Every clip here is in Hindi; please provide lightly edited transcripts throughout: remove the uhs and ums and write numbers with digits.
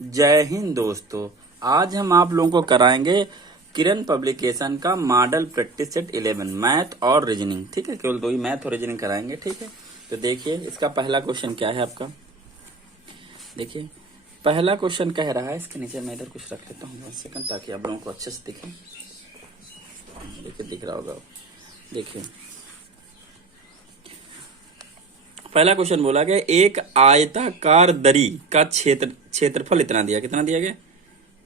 जय हिंद दोस्तों। आज हम आप लोगों को कराएंगे किरण पब्लिकेशन का मॉडल प्रैक्टिस सेट 11 मैथ और रीजनिंग। ठीक है, केवल दो ही मैथ और रीजनिंग कराएंगे। ठीक है, तो देखिए इसका पहला क्वेश्चन क्या है आपका। देखिए पहला क्वेश्चन कह रहा है, इसके नीचे मैं इधर कुछ रख लेता हूँ 1 सेकंड, ताकि आप लोगों को अच्छे से दिखे। देखिए दिख रहा होगा। देखिए पहला क्वेश्चन बोला गया, एक आयताकार दरी का क्षेत्रफल इतना दिया। कितना दिया गया?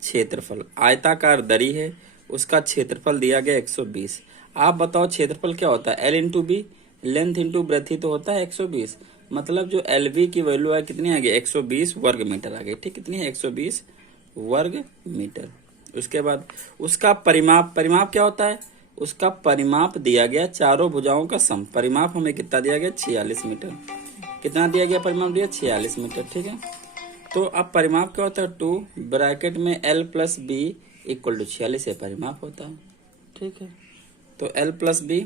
क्षेत्रफल। आयताकार दरी है, उसका क्षेत्रफल दिया गया 120। आप बताओ क्षेत्रफल क्या होता है? L into B, length into breadth ही तो होता है 120। मतलब जो एल बी की वैल्यू है कितनी आ गई? 120 वर्ग मीटर आ गई। ठीक, कितनी है? 120 वर्ग मीटर। उसके बाद उसका परिमाप क्या होता है? उसका परिमाप दिया गया चारों भुजाओं का सम। परिमाप हमें कितना दिया गया? 46 मीटर। कितना दिया गया? परिमाप दिया 46 मीटर। ठीक है, तो अब परिमाप क्या होता है? 2 ब्रैकेट में L plus B equal to 46 है परिमाप होता है। ठीक है, तो L plus B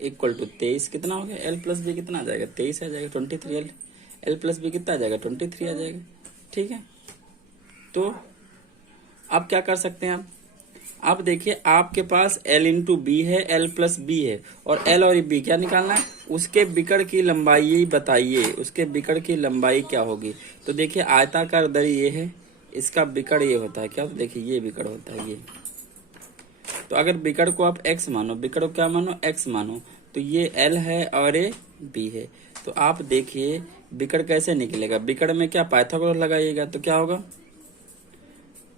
equal to 23। कितना हो गया? L प्लस बी कितना आ जाएगा? 23 आ जाएगा। 23 L प्लस बी कितना आ जाएगा? 23 आ जाएगा। ठीक है, तो अब क्या कर सकते हैं आप देखिए आपके पास L इंटू बी है, L प्लस बी है, और L और बी क्या निकालना है? उसके बिकड़ की लंबाई बताइए। उसके बिकड़ की लंबाई क्या होगी? तो देखिए आयताकार दरी ये है, इसका बिकड़ ये होता है क्या? तो देखिए ये बिकड़ होता है ये। तो अगर बिकड़ को आप x मानो, बिकड़ को क्या मानो? x मानो, तो ये L है और ये B है। तो आप देखिए बिकड़ कैसे निकलेगा। बिकड़ में क्या पाइथागोरस लगाइएगा, तो क्या होगा?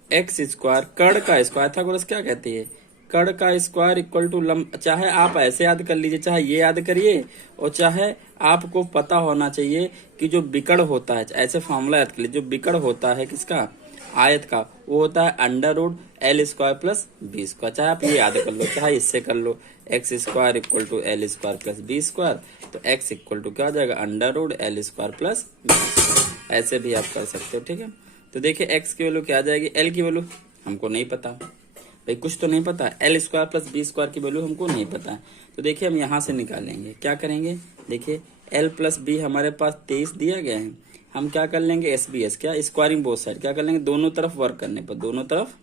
एक्स स्क्वायर, कर्ण का स्क्वायर। पाइथागोरस क्या कहती है? कर्ण का स्क्वायर इक्वल टू लंब। चाहे आप ऐसे याद कर लीजिए, चाहे ये याद करिए, और चाहे आपको पता होना चाहिए कि जो बिकड़ होता है, ऐसे फॉर्मूला याद कर लीजिए। जो बिकड़ होता है किसका? आयत का, वो होता है under root L square plus B square. चाहे आप ये याद कर लो, चाहे इससे कर लो, X square equal to L square plus B square. तो एक्स इक्वल टू क्या हो जाएगा? Under root L square plus B square. ऐसे भी आप कर सकते हो। ठीक है, तो देखिए x की वैल्यू क्या आ जाएगी? l की वैल्यू हमको नहीं पता भाई, कुछ तो नहीं पता। L square plus B square की वैल्यू हमको नहीं पता है, तो देखिए हम यहां से निकालेंगे। क्या करेंगे? देखिए l प्लस बी हमारे पास 23 दिया गया है। हम क्या कर लेंगे? एस बी एस, क्या? Squaring both side. क्या कर लेंगे? दोनों तरफ वर्ग करने पर, दोनों तरफ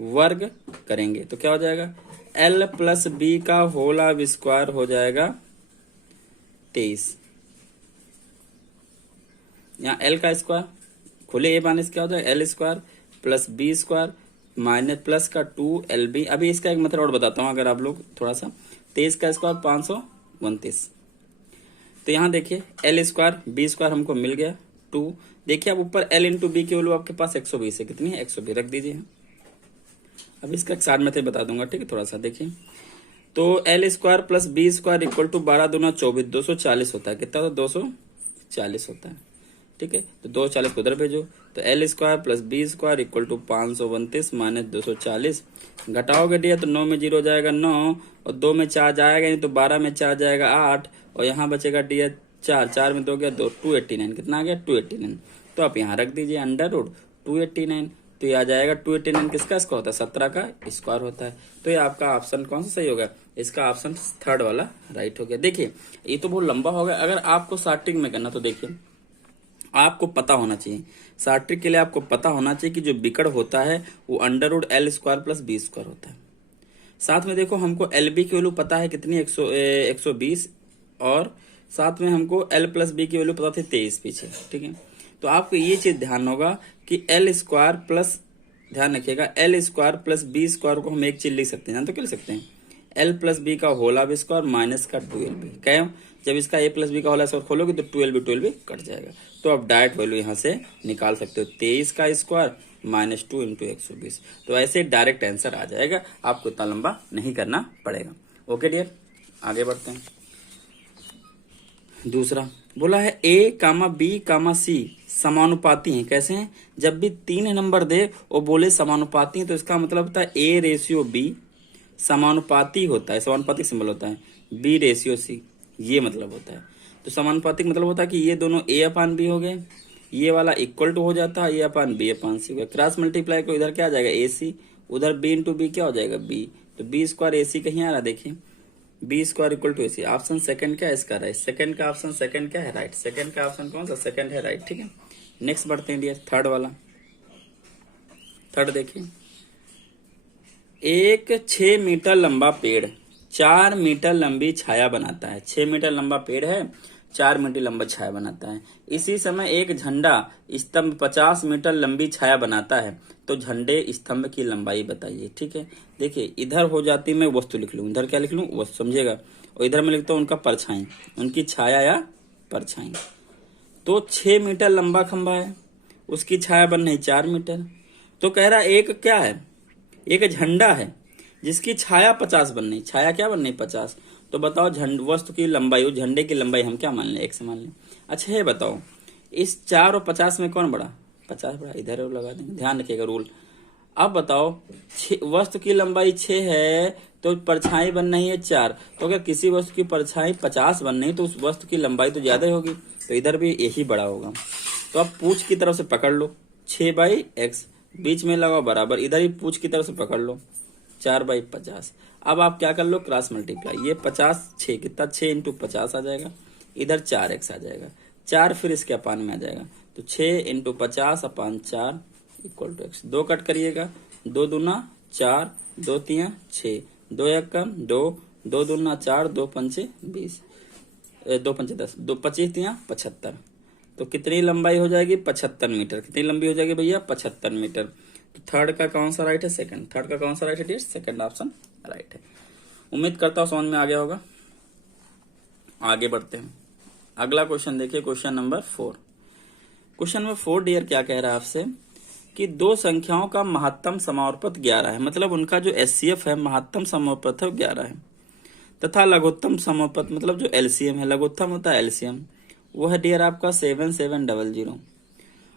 वर्ग करेंगे तो क्या हो जाएगा? l प्लस बी का होल ऑफ स्क्वायर हो जाएगा 23। यहाँ l का स्क्वायर खुले ए माइनस क्या हो जाएगा? L square plus B square minus plus का 2LB। अभी इसका एक मेथड और बताता हूँ, अगर आप लोग थोड़ा सा। 23 का स्क्वायर 529। तो यहाँ देखिए एल स्क्वायर बी स्क्वायर हमको मिल गया 2। देखिए अब ऊपर L इंटू बी की वैल्यू आपके पास 120 है। कितनी है? 120 रख दीजिए। अब इसका एक साइड मेथड बता दूंगा। ठीक है, थोड़ा सा देखिए। तो L square plus B square equal to 12 दूना 24, 240 होता है। कितना होता है? 240 होता है। ठीक है, तो 240 को उधर भेजो, तो L square plus B square equal to 529 minus 240। घटाओगे दिया तो 9 में 0 जाएगा 9, और 2 में 4 जाएगा नहीं, तो 12 में 4 जाएगा 8, और यहाँ बचेगा दिया 4, 4 में 2 गया 2, 289। कितना आ गया? 289। तो आप यहाँ रख दीजिए अंडर रूट 289, तो ये आ जाएगा 289 किसका स्क्वायर होता है? 17 का स्क्वायर होता है। तो ये आपका ऑप्शन कौन सा सही होगा? इसका ऑप्शन थर्ड वाला राइट हो गया। देखिए ये तो बहुत लंबा हो गया। अगर आपको शॉर्टिंग में करना, तो देखिए आपको पता होना चाहिए, शॉर्ट ट्रिक के लिए आपको पता होना चाहिए कि जो बिकड़ होता है वो under root L square plus B square होता है। साथ में देखो हमको एल बी की वैल्यू पता है कितनी? 120, और साथ में हमको एल प्लस बी की वैल्यू पता थी 23 पीछे। ठीक है, तो आपको ये चीज ध्यान होगा कि एल स्क्वायर प्लस, ध्यान रखिएगा, L square plus B square को हम एक चीज लिख सकते हैं, तो क्या लिख सकते हैं? एल प्लस बी का होल ऑफ स्क्वायर माइनस का 12b। क्या? जब इसका ए प्लस बी का होल स्क्वायर खोलोगे तो 12b कट जाएगा। तो आप डायरेक्ट वैल्यू यहाँ से निकाल सकते हो, 23 का स्क्वायर माइनस 2 इंटू 120। तो ऐसे डायरेक्ट आंसर आ जाएगा, आपको इतना लंबा नहीं करना पड़ेगा। ओके डियर, आगे बढ़ते हैं। दूसरा बोला है ए कामा बी कामा सी समानुपाती हैं। कैसे हैं? जब भी 3 नंबर दे और बोले समानुपाती हैं, तो इसका मतलब होता है ए रेशियो बी समानुपाती होता है, समानुपातिक सिंबल होता है, बी रेशियो सी, ये मतलब होता है। तो समानुपातिक मतलब होता है कि ये दोनों ए अपान बी हो गए, ये वाला इक्वल टू हो जाता है ए अपान बी अपान सी हो गया। क्रॉस मल्टीप्लाई को इधर क्या आ जाएगा? ए सी, उधर बी इंटू बी क्या हो जाएगा? बी। तो बी स्क्वायर ए सी कहीं आ रहा है, देखिए B square equal to A C. Option second क्या है इसका? राइट। सेकंड का ऑप्शन सेकंड क्या है? राइट। सेकंड का ऑप्शन कौन सा? सेकंड है, राइट। ठीक है, नेक्स्ट बढ़ते हैं डियर, थर्ड वाला। थर्ड देखिए, एक 6 मीटर लंबा पेड़ 4 मीटर लंबी छाया बनाता है। 6 मीटर लंबा पेड़ है, 4 मीटर लंबा छाया बनाता है। इसी समय एक झंडा स्तंभ 50 मीटर लंबी छाया बनाता है, तो झंडे स्तंभ की लंबाई बताइए। ठीक है, देखिए इधर हो जाती मैं वस्तु लिख लूं, इधर क्या लिख लूं वस्तु, समझिएगा, और इधर मैं लिखता हूं उनका परछाई, उनकी छाया या परछाई। तो 6 मीटर लंबा खंभा है, उसकी छाया बन रही 4 मीटर। तो कह रहा एक क्या है, एक झंडा है जिसकी छाया 50 बन रही, छाया क्या बन रही 50। तो बताओ वस्तु की लंबाई, उस झंडे की लंबाई हम क्या मान लें, 1 से मान लें। अच्छा ये बताओ इस 4 और 50 में कौन बड़ा, 50 बड़ा, इधर लगा देंगे, ध्यान रखिएगा रूल। अब बताओ वस्तु की लंबाई 6 है तो परछाई बन रही है 4, तो अगर किसी वस्तु की परछाई 50 बन रही तो उस वस्तु की लंबाई तो ज्यादा ही होगी, तो इधर भी यही बड़ा होगा। तो अब पूछ की तरफ से पकड़ लो, 6/x, बीच में लगाओ बराबर, इधर ही पूछ की तरफ से पकड़ लो 4/50। अब आप क्या कर लो, क्रॉस मल्टीप्लाई, ये 50 6 कितना, 6 इंटू 50 आ जाएगा, इधर 4x आ जाएगा, 4 फिर इसके अपान में आ जाएगा, तो 6 into 50 upon 4 equal to x। 2 cut करिएगा, 2 दूना 4, 2 तिया 6, 2 एक कम 2, 2 दूना 4, 2 पंचे 20, 2 पंचे 10, 2 25 तिया 75। तो कितनी लंबाई हो जाएगी, 75 मीटर। कितनी लंबी हो जाएगी भैया, 75 मीटर। तो थर्ड का कौन सा राइट है, सेकंड। थर्ड का कौन सा राइट है, सेकंड ऑप्शन राइट है। उम्मीद करता हूं समझ में आ गया होगा। आगे बढ़ते हैं, अगला क्वेश्चन देखिए, question number 4। Question number 4 dear क्या कह रहा है आपसे कि दो संख्याओं का महत्तम समानुपात 11 है, मतलब उनका जो एचसीएफ है महत्तम समानुपात है 11 है, तथा लघुत्तम समानुपात मतलब जो एलसीएम है, लघुत्तम होता है एलसीएम, वो है डियर आपका 7700।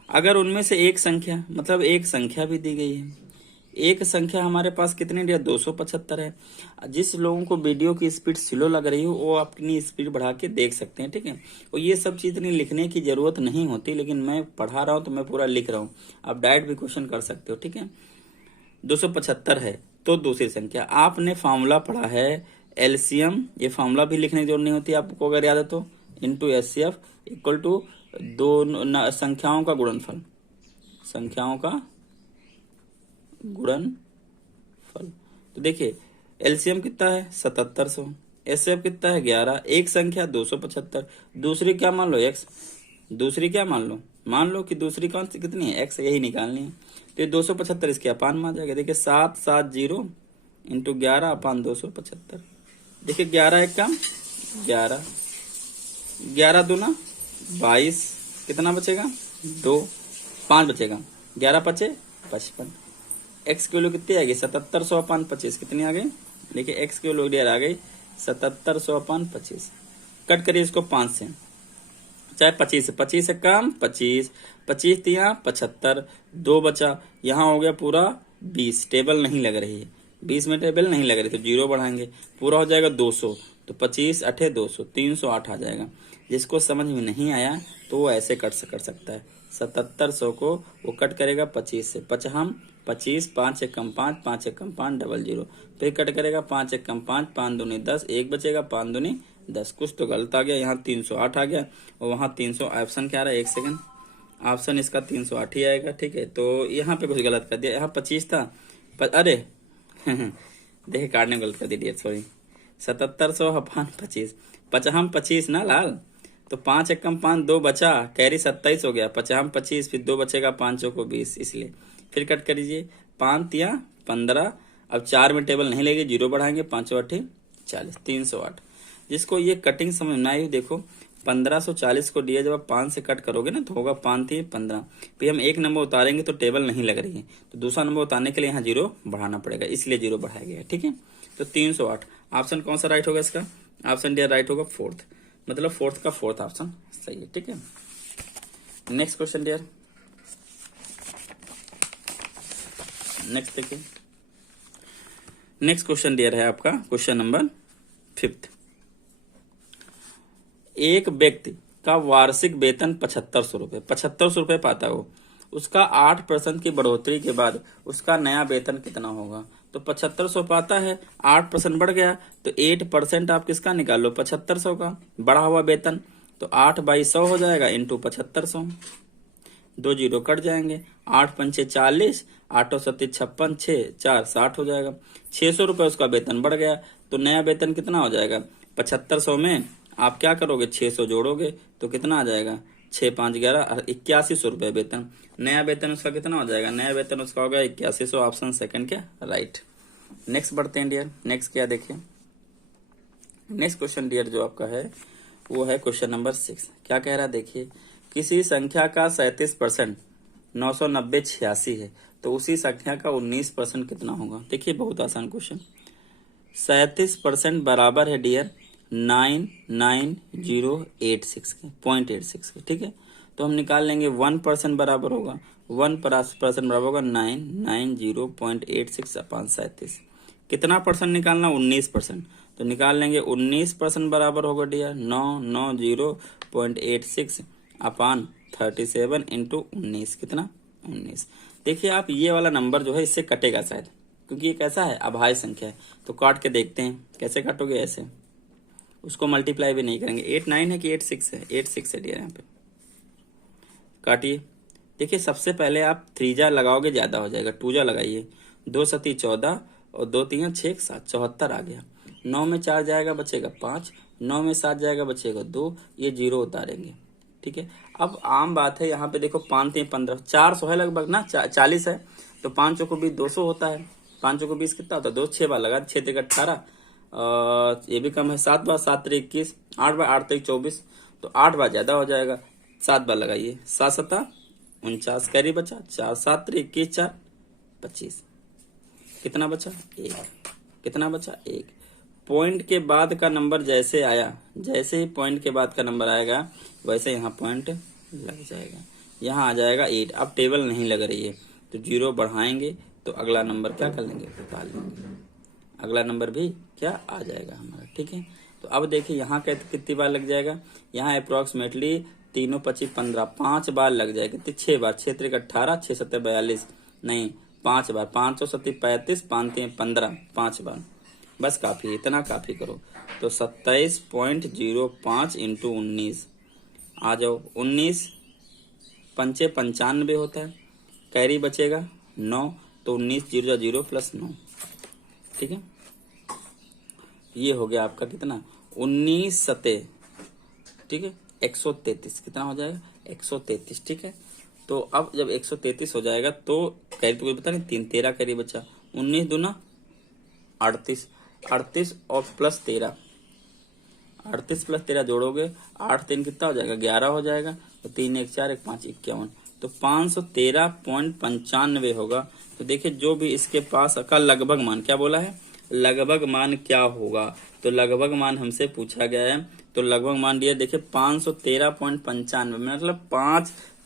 अगर उनमें से एक संख्या, मतलब एक संख्या भी दी गई है, एक संख्या हमारे पास कितनी डियर 275 है। जिस लोगों को वीडियो की स्पीड स्लो लग रही हो वो अपनी स्पीड बढ़ा के देख सकते हैं, ठीक है। और ये सब चीज इतनी लिखने की जरूरत नहीं होती, लेकिन मैं पढ़ा रहा हूँ तो मैं पूरा लिख रहा हूँ, आप डायरेक्ट भी क्वेश्चन कर सकते हो, ठीक है। 275 है तो दूसरी संख्या, आपने फॉर्मूला पढ़ा है एलसीएम, ये फॉर्मूला भी लिखने की जरूरत नहीं होती आपको अगर याद है तो, इंटू एचसीएफ इक्वल टू दो संख्याओं का गुणनफल, संख्याओं का गुणनफल। तो देखिए एलसीएम कितना है 7700, एचसीएफ कितना है 11, एक संख्या 275, दूसरी क्या मान लो x, दूसरी क्या मान लो कि दूसरी कौन सी कितनी है x, यही निकालनी है। तो ये 275 इसके अपान में आ जाएगा, देखिए 770 इंटू 11 अपान 275। देखिए 11 एक कम 11, 11 दूना 22, कितना बचेगा 2, 5 बचेगा, 11 पचे 55। एक्स की वैल्यू कितनी आ गई 7700 अपान 25, कितनी आ गई, देखिए एक्स की वैल्यू डियर आ गई 7700 अपान 25। कट करिए इसको 5 से, चाहे 25 से, 25 से कम 25, 25 तिया 75, 2 बचा, यहाँ हो गया पूरा 20, टेबल नहीं लग रही है, 20 में टेबल नहीं लग रही तो 0 बढ़ाएंगे, पूरा हो जाएगा 200, तो 25 8 200, 308 आ जाएगा। जिसको समझ में नहीं आया तो वो ऐसे कर सकता है, 7700 को वो कट करेगा 25 से, 25, 5 एक कम 5, 5 एक कम 5, 00, फिर कट करेगा 5 एक कम 5, 5 दूनी 10, 1 बचेगा 5 दूनी 10। कुछ तो गलत आ गया, यहाँ 308 आ गया और वहाँ 300, ऑप्शन क्या रहा है, 1 सेकंड, ऑप्शन इसका 308 ही आएगा, ठीक है। तो यहाँ पे कुछ गलत कर दिया, यहाँ 25 था अरे देखिए काटने में गलत कर दिया, सॉरी, 7700 अपान 25, 25 ना लाल, तो 5 एक कम 5, 2 बचा, कैरी 27 हो गया, 25, फिर 2 बचेगा, 5 को 20, इसलिए फिर कट करिए 5 तिया 15, अब 4 में टेबल नहीं लेंगे, 0 बढ़ाएंगे, 5 8 40, 308। जिसको ये कटिंग समझ ना आई देखो, 1540 को दिया जब आप 5 से कट करोगे ना तो होगा 5 थी 15, फिर हम एक नंबर उतारेंगे तो टेबल नहीं लग रही है, तो दूसरा नंबर उतारने के लिए यहाँ 0 बढ़ाना पड़ेगा, इसलिए 0 बढ़ाया गया, ठीक है। तो 308 ऑप्शन कौन सा राइट होगा इसका, ऑप्शन डी राइट होगा 4th, मतलब 4th का 4th ऑप्शन सही है, ठीक है। नेक्स्ट क्वेश्चन डियर, नेक्स्ट देखिए, नेक्स्ट क्वेश्चन डियर है आपका क्वेश्चन नंबर 5th। एक व्यक्ति का वार्षिक वेतन 7500 रुपए, 7500 रुपए पाता है वो, उसका 8% की बढ़ोतरी के बाद उसका नया वेतन कितना होगा। तो 7500 पाता है, 8% बढ़ गया तो 8% आप किसका निकाल लो 7500 का बढ़ा हुआ वेतन, तो 8/100 हो जाएगा इंटू 7500। दो जीरो कट जाएंगे, 8×5 = 40, 8×7 = 56, 6 4 60 हो जाएगा। 600 रुपये उसका वेतन बढ़ गया, तो नया वेतन कितना हो जाएगा? 7500 में आप क्या करोगे? 600 जोड़ोगे तो कितना आ जाएगा? 6 5 11 8100 रुपये वेतन। नया वेतन उसका कितना हो जाएगा? नया वेतन उसका होगा 8100। ऑप्शन सेकंड क्या राइट। नेक्स्ट बढ़ते हैं डियर। नेक्स्ट क्या देखिए, नेक्स्ट क्वेश्चन डियर जो आपका है वो है क्वेश्चन नंबर 6। क्या कह रहा है देखिए, किसी संख्या का 37% 990 86 है, तो उसी संख्या का 19% कितना होगा? देखिए बहुत आसान क्वेश्चन। 37% बराबर है डियर 99086 के, 0.86 के, ठीक है। तो हम निकाल लेंगे 1% बराबर होगा, 1% बराबर होगा 990.86 अपॉन 37। कितना परसेंट निकालना? 19%। तो निकाल लेंगे 19% बराबर होगा डियर 990.86 अपॉन 37 इंटू 19, कितना? 19। देखिए आप ये वाला नंबर जो है इससे कटेगा शायद, क्योंकि ये कैसा है? अभाज्य संख्या है। तो काट के देखते हैं कैसे काटोगे। ऐसे उसको मल्टीप्लाई भी नहीं करेंगे। 8 9 है कि 8 6 है? 8 6 है डियर। यहाँ पे काटिए। देखिए सबसे पहले आप 3 जा लगाओगे ज्यादा हो जाएगा, 2 जा लगाइए। 2 7 14 और 2 3 6 7 74 आ गया। 9 में 4 जाएगा बचेगा 5, 9 में 7 जाएगा बचेगा 2, ये 0 उतारेंगे, ठीक है। अब आम बात है यहाँ पे देखो 5 3 15 400 है लगभग ना, 40 है, तो 5 को 20 200 होता है। 5 को 20 कितना होता है? 2 6 बार लगा, 6 3 18, ये भी कम है। 7 बार 7 3 21, 8 बार 8 3 24, तो 8 बार ज्यादा हो जाएगा। 7 बार लगाइए, 7 7 49 कैरी बचा, 4 7 3 21 4 25, कितना बचा? 1। कितना बचा? 1। पॉइंट के बाद का नंबर जैसे आया, जैसे ही पॉइंट के बाद का नंबर आएगा वैसे यहाँ पॉइंट लग जाएगा, यहाँ आ जाएगा 8। अब टेबल नहीं लग रही है तो 0 बढ़ाएंगे तो अगला नंबर क्या कर लेंगे? निकाल लेंगे। अगला नंबर भी क्या आ जाएगा हमारा, ठीक है। तो अब देखिए यहाँ कितनी बार लग जाएगा? यहाँ अप्रोक्सीमेटली 3 25 15 5 बार लग जाएगा। 6 बार, 6 3 18, 6 7 42, नहीं 5 बार, 5 7 35, 5 3 15, 5 बार बस काफी, इतना काफी करो। तो 27.05 इंटू 19 आ जाओ। 19 पंचे 95 होता है, कैरी बचेगा 9, तो 19 0 0 प्लस 9, ठीक है। ये हो गया आपका कितना? 19 सते, ठीक है, 133। कितना हो जाएगा? 133, ठीक है। तो अब जब 133 हो जाएगा तो कैरी तो कोई पता नहीं, 3 13 कैरी बचा, 19 दूना 38, 38 और प्लस 13, 38 प्लस 13 जोड़ोगे 8 3 कितना हो जाएगा? 11 हो जाएगा। तो 3 1 4 1 5 51, तो 513.95 होगा। तो देखिए जो भी इसके पास का लगभग मान, क्या बोला है? लगभग मान क्या होगा? तो लगभग मान हमसे पूछा गया है, तो लगभग मान दिया। देखिए 513.95 मतलब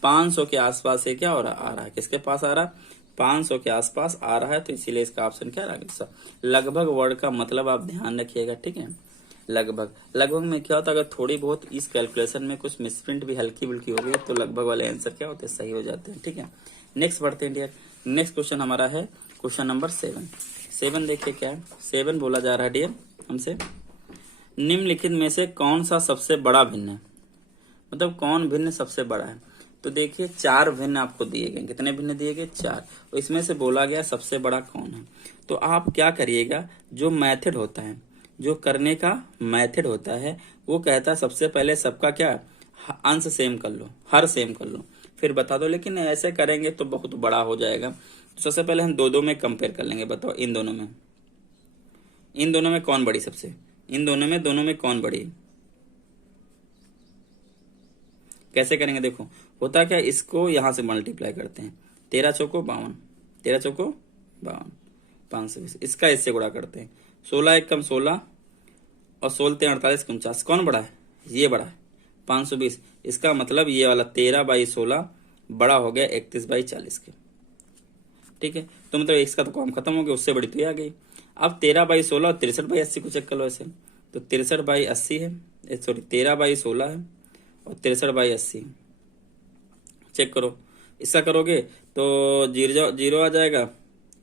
500 के आसपास है, क्या हो रहा? आ रहा है। किसके पास आ रहा है? 500 के आसपास आ रहा है, तो इसीलिए इसका ऑप्शन क्या रहेगा? लगभग वर्ड का मतलब आप ध्यान रखिएगा, ठीक है। लगभग, लगभग में क्या होता है? अगर थोड़ी बहुत इस कैलकुलेशन में कुछ मिसप्रिंट भी हल्की बुल्की हो गई तो लगभग वाले आंसर क्या होते हैं? सही हो जाते हैं, ठीक है। नेक्स्ट बढ़ते हैं डियर। नेक्स्ट क्वेश्चन हमारा है क्वेश्चन नंबर 7। 7 देखिए क्या है। 7 बोला जा रहा है डियर हमसे, निम्नलिखित में से कौन सा सबसे बड़ा भिन्न है? मतलब कौन भिन्न सबसे बड़ा है? तो देखिए 4 भिन्न आपको दिए गए। कितने भिन्न दिए गए? 4। और इसमें से बोला गया सबसे बड़ा कौन है। तो आप क्या करिएगा, जो मेथड होता है, जो करने का मेथड होता है, वो कहता है सबसे पहले सबका क्या अंश सेम कर लो, हर सेम कर लो, फिर बता दो। लेकिन ऐसे करेंगे तो बहुत बड़ा हो जाएगा। तो सबसे पहले हम दो में कंपेयर कर लेंगे। बताओ इन दोनों में कौन बड़ी? सबसे इन दोनों में कौन बड़ी? कैसे करेंगे? देखो होता क्या, इसको यहां से मल्टीप्लाई करते हैं। 13 चौको 52, 13 चौको 52, 520। इसका इससे गुणा करते हैं। 16 1 कम 16 और 16 48 49। कौन बड़ा है? ये बड़ा है, 520। इसका मतलब ये वाला 13/16 बड़ा हो गया 31/40 के, ठीक है। तो मतलब इसका तो काम खत्म हो गया, उससे बड़ी तो ये आ गई। अब 13/16 और 63/80 को चेक कर लो ऐसे। तो 63/80 है, सॉरी 13/16 है और 63/80 चेक करो। इसका करोगे तो 0 आ जाएगा,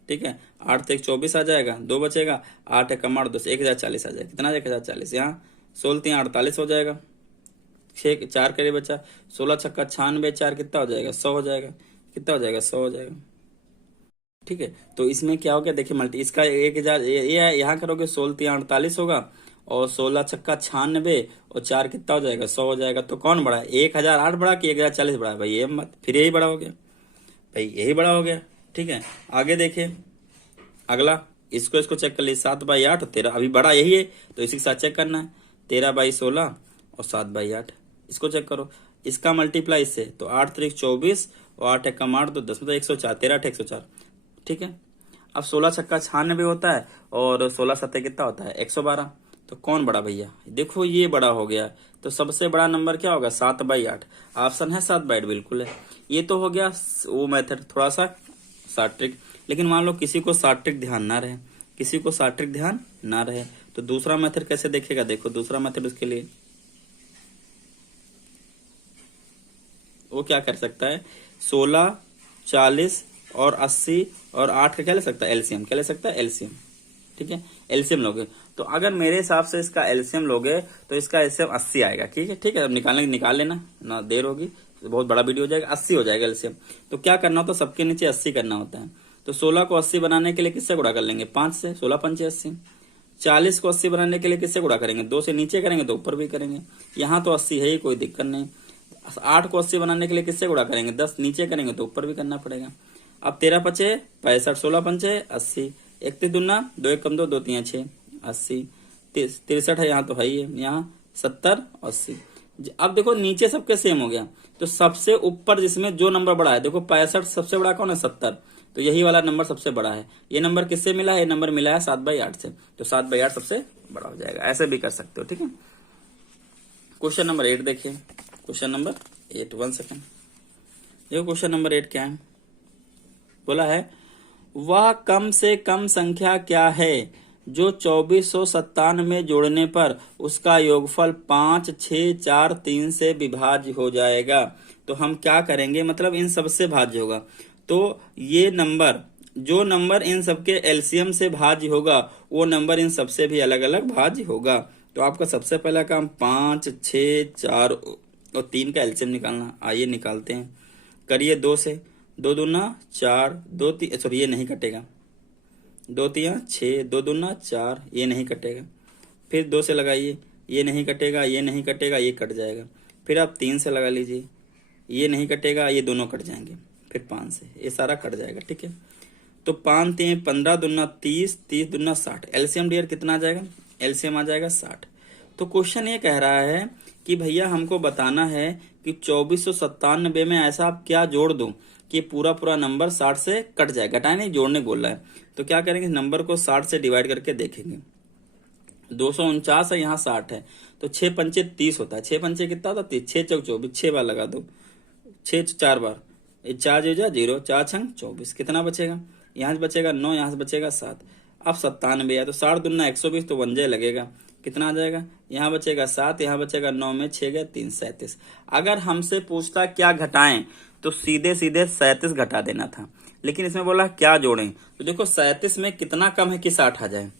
ठीक है। 8 1 24 आ जाएगा, 2 बचेगा, 8 1 8 2 1040 आ जाएगा। कितना आ जाएगा? 1040। यहाँ 16 3 48 हो जाएगा, 6 4 करे बचा, 16 छक्का 96, 4 कितना हो जाएगा 100 हो जाएगा, कितना हो जाएगा 100 हो जाएगा। ठीक है, तो इसमें क्या हो गया देखिए मल्टी, इसका 1000 ये यहाँ करोगे 16 3 48 होगा, और 16 छक्का 96 और 4 कितना हो जाएगा 100 हो जाएगा। तो कौन बड़ा है, 1008 बड़ा कि 1040 बड़ा है भाई, ये मत, फिर यही बड़ा हो गया भाई, यही बड़ा हो गया। ठीक है, आगे देखिए अगला, इसको चेक कर लीजिए, 7/8 और 13, अभी बड़ा यही है तो इसी के साथ चेक करना है, 13/16 और 7/8, इसको चेक करो, इसका मल्टीप्लाई इससे तो 8 3 24 और 8 1 8 तो 10 मतलब 104, 13 8 104। ठीक है, अब 16 छक्का 96 होता है और 16 सत्ते कितना होता है 112, तो कौन बड़ा भैया, देखो ये बड़ा हो गया, तो सबसे बड़ा नंबर क्या होगा 7/8, ऑप्शन है 7/8 बिल्कुल है। ये तो हो गया वो मेथड, थोड़ा सा शॉर्ट ट्रिक, लेकिन मान लो किसी को शॉर्ट ट्रिक ध्यान ना रहे, किसी को शॉर्ट ट्रिक ध्यान ना रहे, तो दूसरा मेथड कैसे देखेगा, देखो दूसरा मेथड उसके लिए वो क्या कर सकता है, 16 40 और 80 और 8 का क्या ले सकता है एलसीएम, क्या ले सकता है एलसीएम। ठीक है, एलसीएम लोगे, तो अगर मेरे हिसाब से इसका एलसीएम लोगे तो इसका एलसीएम 80 आएगा। ठीक है, ठीक है, अब निकाल लेना ना, देर होगी तो बहुत बड़ा वीडियो हो जाएगा, 80 हो जाएगा एलसीएम। तो क्या करना होता है, सबके नीचे 80 करना होता है, तो 16 को 80 बनाने के लिए किससे गुणा कर लेंगे 5 से, 16 पंचे 80। 40 को 80 बनाने के लिए किससे गुणा करेंगे, 2 से नीचे करेंगे तो ऊपर भी करेंगे, यहाँ तो 80 है ही, कोई दिक्कत नहीं। 8 को 80 बनाने के लिए किससे गुणा करेंगे, 10 नीचे करेंगे तो ऊपर भी करना पड़ेगा। अब 13 पचे 65, 16 पंचे 80, 31 दूना 2 1 कम 2 2 3 6 80, 63 है यहाँ तो है ही है, यहाँ 70 80। अब देखो नीचे सबके सेम हो गया, तो सबसे ऊपर जिसमें जो नंबर बड़ा है, देखो 65 सबसे बड़ा कौन है 70, तो यही वाला नंबर सबसे बड़ा है। ये नंबर किससे मिला है, ये नंबर मिला है 7/8 से, तो 7/8 सबसे बड़ा हो जाएगा, ऐसे भी कर सकते हो। ठीक है, क्वेश्चन नंबर 8 देखिए, क्वेश्चन नंबर 8, 1 सेकंड, देखो क्वेश्चन नंबर 8 क्या है, बोला है वह कम से कम संख्या क्या है जो 2497 में जोड़ने पर उसका योगफल 5 6 4 3 से विभाज्य हो जाएगा। तो हम क्या करेंगे, मतलब इन सबसे भाज्य होगा, तो ये नंबर, जो नंबर इन सबके एलसीएम से भाज्य होगा वो नंबर इन सबसे भी अलग अलग भाज्य होगा। तो आपका सबसे पहला काम 5 6 4 और 3 का एलसीएम निकालना, आइए निकालते हैं, करिए 2 से, 2 दूना 4, 2 3 सॉरी ये नहीं कटेगा, 2 3 6, 2 दूना 4, ये नहीं कटेगा, फिर 2 से लगाइए, ये नहीं कटेगा, ये नहीं कटेगा, ये कट जाएगा, फिर आप 3 से लगा लीजिए, ये नहीं कटेगा, ये दोनों कट जाएंगे, फिर 5 से, ये सारा कट जाएगा। ठीक है, तो 5 3 15 दूना 30, 30 दूना 60, एलसीएम डियर कितना आ जाएगा, एलसीएम आ जाएगा 60। तो क्वेश्चन ये कह रहा है कि भैया हमको बताना है कि 2497 में ऐसा आप क्या जोड़ दो कि पूरा पूरा नंबर 60 से कट जाए, घटाए नहीं, जोड़ने बोल रहा है। तो क्या करेंगे, नंबर को 60 से डिवाइड करके देखेंगे, 249 है, यहाँ 60 है, तो 6 पंचे 30 होता है, 6 पंचे कितना होता है 30, 6 चौक 24, 6 बार लगा दो, 6 4 बार, 4 0, 4 छंग 24, कितना बचेगा, यहाँ से बचेगा 9, यहाँ से बचेगा 7। अब 97 है तो 60 दूना 120, तो 1 लगेगा, कितना आ जाएगा, यहाँ बचेगा 7, यहाँ बचेगा 9 में 6 गए 3, 37। अगर हमसे पूछता क्या घटाएं तो सीधे सीधे 37 घटा देना था, लेकिन इसमें बोला क्या जोड़ें, तो देखो 37 में कितना कम है कि 60 आ जाए,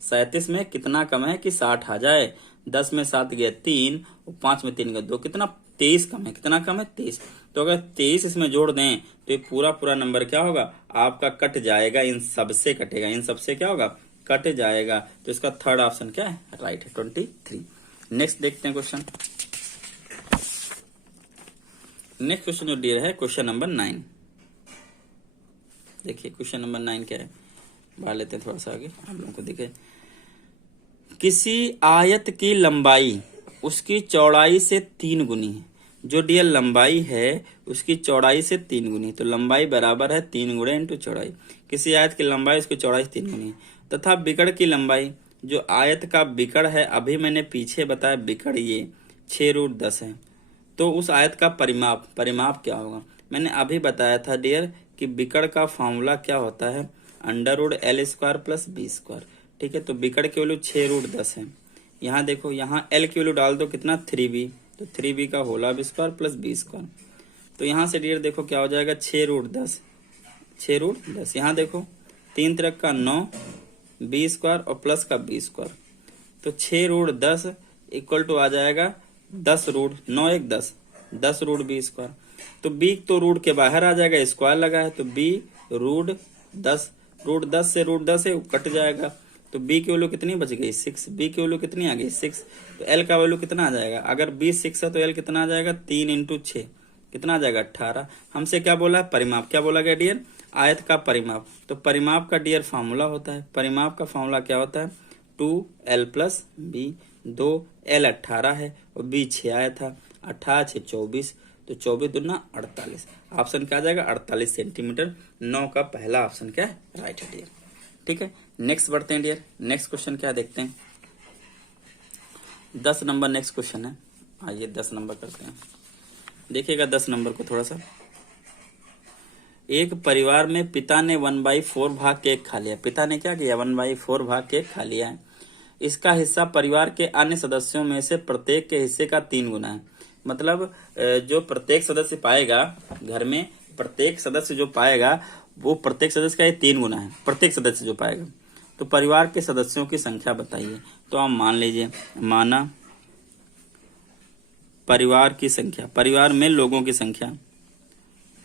37 में कितना कम है कि 60 आ जाए, 10 में 7 गया 3 और 5 में 3 गया 2, कितना 23 कम है, कितना कम है 23। तो अगर 23 इसमें जोड़ दें तो ये पूरा पूरा नंबर क्या होगा आपका कट जाएगा, इन सबसे कटेगा, इन सबसे क्या होगा कट जाएगा। तो इसका थर्ड ऑप्शन क्या है, राइट है 23। नेक्स्ट देखते हैं क्वेश्चन, नेक्स्ट क्वेश्चन जो डियर है क्वेश्चन नंबर 9। देखिए क्वेश्चन नंबर 9 क्या है, बाहर लेते हैं थोड़ा सा आगे आप लोगों को दिखे। किसी आयत की लंबाई उसकी चौड़ाई से 3 गुनी है, जो डियर लंबाई है उसकी चौड़ाई से 3 गुनी, तो लंबाई बराबर है 3 गुणे इंटू चौड़ाई। किसी आयत की लंबाई उसकी चौड़ाई 3 गुनी है, तथा बिकड़ की लंबाई, जो आयत का बिकड़ है, अभी मैंने पीछे बताया बिकड़ ये 6√10 है, तो उस आयत का परिमाप क्या होगा, मैंने अभी बताया था डियर कि बिकड़ का फॉर्मूला क्या होता है √L² + B²। ठीक है, तो बिकड़ की वैल्यू 6√10 है, यहाँ देखो यहाँ L की वैल्यू डाल दो कितना 3B, तो 3B का होल स्क्वायर प्लस B², तो यहाँ से डियर देखो क्या हो जाएगा 6√10, यहाँ देखो 3 3 का 9, B² और प्लस का B², तो 6√10 इक्वल टू आ जाएगा 10 रूट 9 1 10, 10 रूट बी स्क्वायर। तो बी तो रूट के बाहर आ जाएगा, स्क्वायर लगा है तो बी रूट 10, रूट 10 से रूट 10 है कट जाएगा, तो बी की वैल्यू कितनी बच गई 6, बी की वैल्यू कितनी आ गई 6। तो एल का वैल्यू कितना आ जाएगा, अगर बी 6 है तो एल कितना आ जाएगा 3 इंटू 6 कितना आ जाएगा 18। हमसे क्या बोला है परिमाप, क्या बोला गया डियर, आयत का परिमाप। तो परिमाप का डियर फार्मूला होता है, परिमाप का फार्मूला क्या होता है 2l प्लस बी, 2l 18 है और बी 6 आया था, 18 6 24, तो 24 दूना 48, ऑप्शन क्या आ जाएगा 48 सेंटीमीटर। 9 का पहला ऑप्शन क्या है राइट है डियर। ठीक है, नेक्स्ट बढ़ते हैं डियर, नेक्स्ट क्वेश्चन क्या देखते हैं, 10 नंबर नेक्स्ट क्वेश्चन है। आइए 10 नंबर करते हैं, देखिएगा 10 नंबर को थोड़ा सा। एक परिवार में पिता ने 1/4 भाग केक खा लिया, पिता ने क्या किया 1/4 भाग केक खा लिया है, इसका हिस्सा परिवार के अन्य सदस्यों में से प्रत्येक के हिस्से का 3 गुना है। मतलब जो प्रत्येक सदस्य पाएगा घर में, प्रत्येक सदस्य जो पाएगा वो प्रत्येक सदस्य का 3 गुना है, प्रत्येक सदस्य जो पाएगा। तो परिवार के सदस्यों की संख्या बताइए, तो आप मान लीजिए, माना परिवार की संख्या, परिवार में लोगों की संख्या,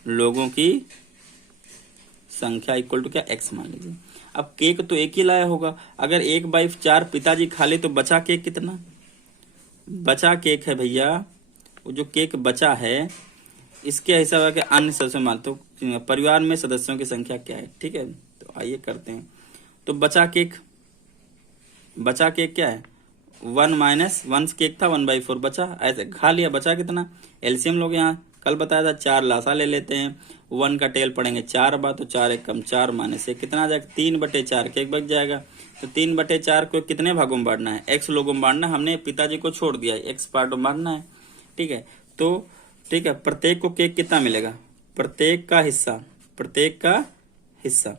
लोगों की संख्या इक्वल टू क्या x मान लीजिए। अब केक तो एक ही लाया होगा, अगर 1/4 पिताजी खा ले तो बचा केक कितना, बचा केक है भैया, वो जो केक बचा है इसके हिसाब से अन्य सदस्यों मान, तो परिवार में सदस्यों की संख्या क्या है। ठीक है, तो आइए करते हैं। तो बचा केक, बचा केक क्या है 1 माइनस 1 केक था 1/4 बचा, ऐसे खा लिया, बचा कितना, एलसीएम लोग यहाँ कल बताया था 4 लासा ले लेते हैं, 1 का टेल पड़ेंगे 4 बार, तो 4 1 कम 4 माइनस 1 कितना आ जाएगा 3/4 केक बच जाएगा। तो 3/4 को कितने भागों में बांटना है, x लोगों में बांटना है, हमने पिताजी को छोड़ दिया है, x पार्ट में बांटना है। ठीक है, तो ठीक है, प्रत्येक को केक कितना मिलेगा, प्रत्येक का हिस्सा, प्रत्येक का हिस्सा,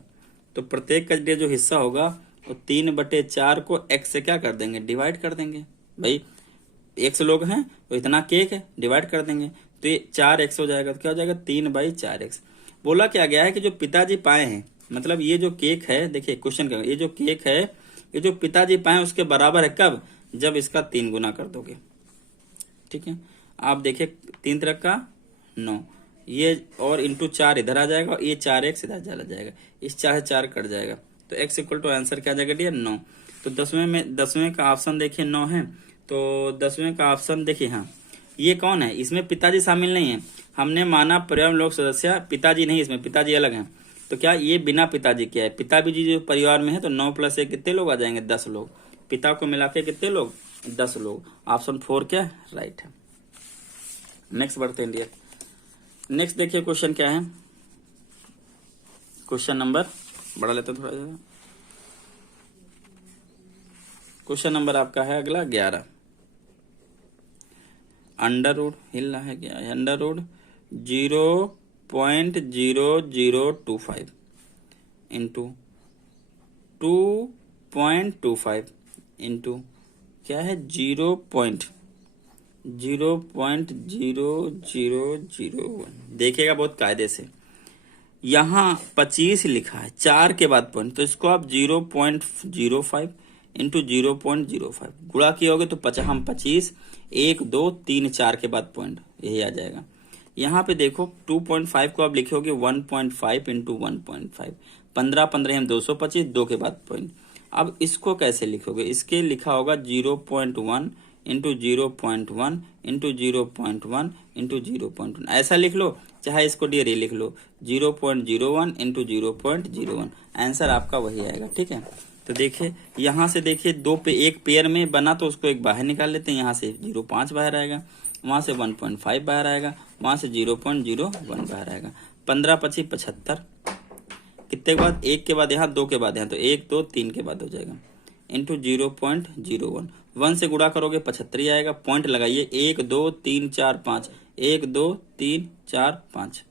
तो प्रत्येक का जो हिस्सा होगा वो 3/4 को x से क्या कर देंगे डिवाइड कर देंगे, भाई x लोग हैं तो इतना केक है डिवाइड कर देंगे, तो ये 4x हो जाएगा, तो क्या हो जाएगा 3/4x। बोला क्या गया है कि जो पिताजी पाए हैं, मतलब ये जो केक है, देखिए क्वेश्चन का, ये जो केक है ये जो पिताजी पाए उसके बराबर है कब, जब इसका 3 गुना कर दोगे। ठीक है, आप देखिए 3 तरह का 9, ये और इंटू 4 इधर आ जाएगा और ये 4x इधर चला जाएगा, इस 4 से 4 कट जाएगा, तो x इक्वल टू आंसर क्या आ जाएगा डियर 9। तो 10वें का ऑप्शन देखिए 9 है, तो 10वें का ऑप्शन देखिए, हाँ ये कौन है, इसमें पिताजी शामिल नहीं है, हमने माना परिवार लोग सदस्य, पिताजी नहीं, इसमें पिताजी अलग हैं, तो क्या ये बिना पिताजी क्या है, पिताजी जो परिवार में है, तो 9 + 1 कितने लोग आ जाएंगे 10 लोग, पिता को मिला के कितने लोग 10 लोग, ऑप्शन 4 क्या राइट है। नेक्स्ट बढ़ते हैं डियर, नेक्स्ट देखिए क्वेश्चन क्या है, क्वेश्चन नंबर बढ़ा लेते थोड़ा सा, क्वेश्चन नंबर आपका है अगला 11, अंडर रूट हिल रहा है क्या, अंडर रूट 0.0025 इंटू 2.25 इंटू क्या है 0.00001। देखिएगा बहुत कायदे से, यहाँ 25 लिखा है 4 के बाद पॉइंट, तो इसको आप 0.05 इंटू 0.05 गुणा किए होगे तो 50 हम 25 1 2 3 4 के बाद पॉइंट यही आ जाएगा। यहाँ पे देखो 2.5 को आप लिखे होगे 1.5 इंटू 1.5, 15 15 हम 225 2 के बाद पॉइंट। अब इसको कैसे लिखोगे, इसके लिखा होगा 0.1 इंटू 0.1 इंटू 0.1 इंटू 0.1, ऐसा लिख लो, चाहे इसको डियर ये लिख लो 0.01 इंटू 0.01, आंसर आपका वही आएगा। ठीक है, तो देखिए यहाँ से देखिए 2 पे एक पेयर में बना तो उसको एक बाहर निकाल लेते हैं, यहाँ से 0.5 बाहर आएगा, वहां से 1.5 बाहर आएगा, वहां से 0.01 बाहर आएगा, 15 25 75, कितने के बाद 1 के बाद यहाँ 2 के बाद यहाँ, तो 1 2 3 के बाद हो जाएगा, इंटू 0.01, 1 से गुणा करोगे 75 आएगा, पॉइंट लगाइए 1 2 3 4 5, 1 2 3 4 5।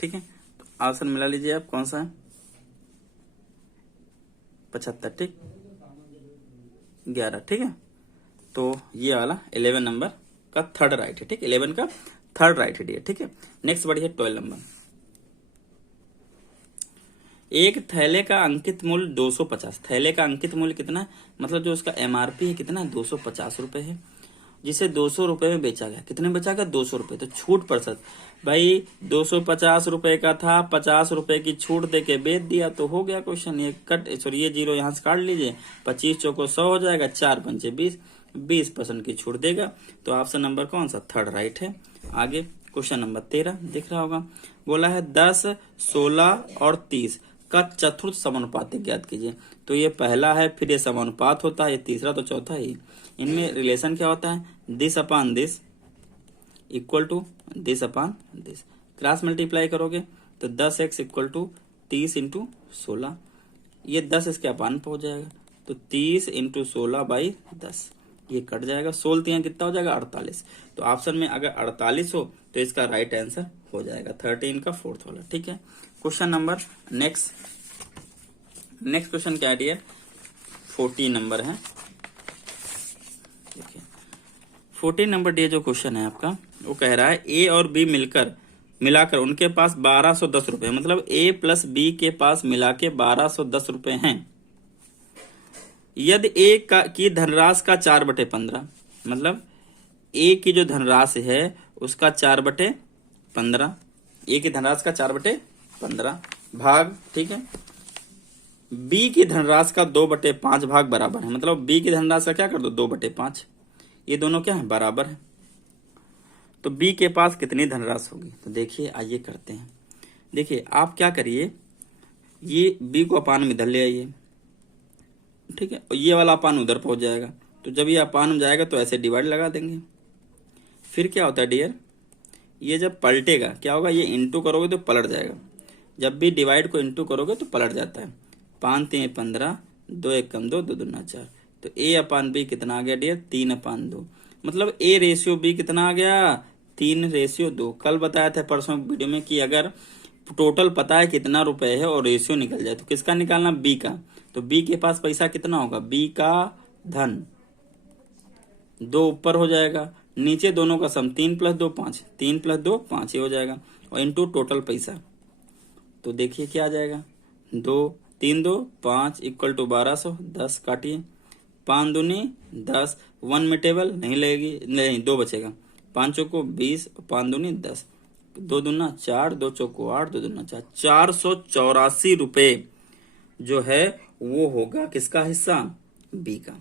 ठीक है, तो ऑप्शन मिला लीजिए आप कौन सा है 75, ठीक 11। ठीक है, तो ये वाला 11 नंबर का थर्ड राइट है। ठीक, 11 का थर्ड राइट है डियर। ठीक है, नेक्स्ट बढ़िए 12 नंबर, एक थैले का अंकित मूल्य 250, थैले का अंकित मूल्य कितना, मतलब जो उसका एमआरपी है कितना, 250 रुपए है, जिसे 200 रुपए में बेचा गया। कितने में बेचा गया, 200 रुपए। तो छूट प्रतिशत भाई 250 रुपए का था, 50 रुपए की छूट देके बेच दिया तो हो गया क्वेश्चन। ये कट, सॉरी ये जीरो यहाँ से काट लीजिए, 25 चौको 100 हो जाएगा, 4 पंचे 20, 20% की छूट देगा। तो ऑप्शन नंबर कौन सा, थर्ड राइट है। आगे क्वेश्चन नंबर 13 दिख रहा होगा, बोला है 10, 16 और 30 का चतुर्थ समानुपाती ज्ञात कीजिए। तो ये पहला है, फिर ये समानुपात होता है, ये तीसरा तो चौथा ही। इनमें रिलेशन क्या होता है, this upon this equal to this upon this. Cross multiply करोगे तो 10x इक्वल टू 30 इंटू 16, ये 10 इसके अपान पे हो जाएगा, तो 30 इंटू 16 बाई 10, ये कट जाएगा। 16 3 कितना हो जाएगा, 48। तो ऑप्शन में अगर 48 हो तो इसका राइट आंसर हो जाएगा 13 का फोर्थ वाला। ठीक है, क्वेश्चन नंबर नेक्स्ट क्वेश्चन क्या है, 14 नंबर है। देखिए 14 नंबर डी जो क्वेश्चन है आपका, वो कह रहा है ए और बी मिलाकर उनके पास 1210 रुपए, मतलब ए प्लस बी के पास मिला के 1210 रुपए हैं। यदि ए की धनराशि का 4/15, मतलब ए की जो धनराशि है उसका 4/15, ए की धनराशि का 4/15 भाग, ठीक है, बी की धनराशि का 2/5 भाग बराबर है, मतलब बी की धनराशि का क्या कर दो, 2/5, ये दोनों क्या है, बराबर है। तो बी के पास कितनी धनराशि होगी, तो देखिए आइए करते हैं। देखिए आप क्या करिए, ये बी को अपान में इधर ले आइए, ठीक है, और ये वाला अपान उधर पहुंच जाएगा। तो जब ये अपान में जाएगा तो ऐसे डिवाइड लगा देंगे। फिर क्या होता है डियर, ये जब पलटेगा क्या होगा, ये इंटू करोगे तो पलट जाएगा। जब भी डिवाइड को इंटू करोगे तो पलट जाता है। 5 3 15, 2 1 2, 2 दूना 4। तो ए अपान बी कितना आ गया डियर, 3/2। मतलब ए रेशियो बी कितना आ गया, 3/2। कल बताया था परसों वीडियो में कि अगर टोटल पता है कितना रुपए है और रेशियो निकल जाए तो किसका निकालना, बी का। तो बी के पास पैसा कितना होगा, बी का धन 2 ऊपर हो जाएगा, नीचे दोनों का सम 3 + 2 5, 3 + 2 5 ही हो जाएगा, और इंटू टोटल पैसा। तो देखिए क्या आ जाएगा, 2 3 2 5 इक्वल टू 1200, 10 काटिए, 5 दूनी 10, 1 में टेबल नहीं लगेगी, नहीं 2 बचेगा, 5 चौको 20, 5 दूनी 10, 2 दूना 4, 2 चौको 8, 2 दूना 4, 484 रुपए जो है वो होगा किसका हिस्सा, बी का।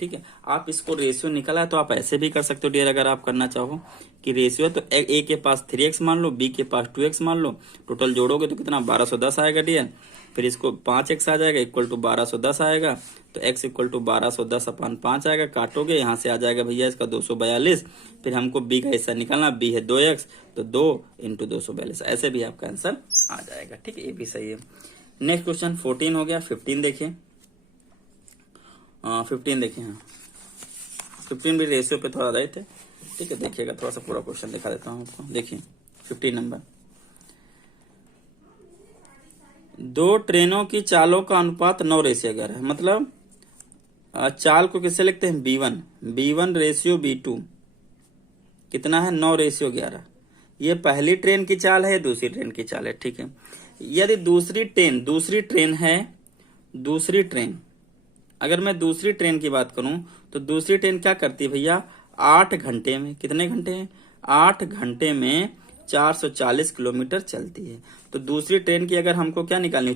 ठीक है, आप इसको रेशियो निकाला तो आप ऐसे भी कर सकते हो डियर, अगर आप करना चाहो कि रेशियो तो ए के पास 3x मान लो, बी के पास 2x मान लो, टोटल जोड़ोगे तो कितना 1210 आएगा डियर। फिर इसको 5x आ जाएगा इक्वल टू 1210 आएगा, तो x इक्वल टू 1210/5 आएगा, काटोगे यहाँ से आ जाएगा भैया इसका 242। फिर हमको b का हिस्सा निकालना, b है 2x, तो 2 × 242, ऐसे भी आपका आंसर आ जाएगा। ठीक है, ये भी सही है। नेक्स्ट क्वेश्चन 14 हो गया। 15 देखिए, 15 देखिए, हाँ 15 भी रेशियो पे थोड़ा रहे थे। ठीक है, देखिएगा थोड़ा सा पूरा क्वेश्चन दिखा देता हूँ आपको। देखिए 15 नंबर, 2 ट्रेनों की चालों का अनुपात 9:11 है, मतलब चाल को किससे लिखते हैं, B1 रेशियो B2 कितना है, 9:11। ये पहली ट्रेन की चाल है, दूसरी ट्रेन की चाल है। ठीक है, यदि दूसरी ट्रेन अगर मैं दूसरी ट्रेन की बात करूं तो दूसरी ट्रेन क्या करती है भैया, 8 घंटे में, कितने घंटे हैं, 8 घंटे में 440 किलोमीटर चलती है। तो दूसरी ट्रेन की अगर हमको क्या निकालनी,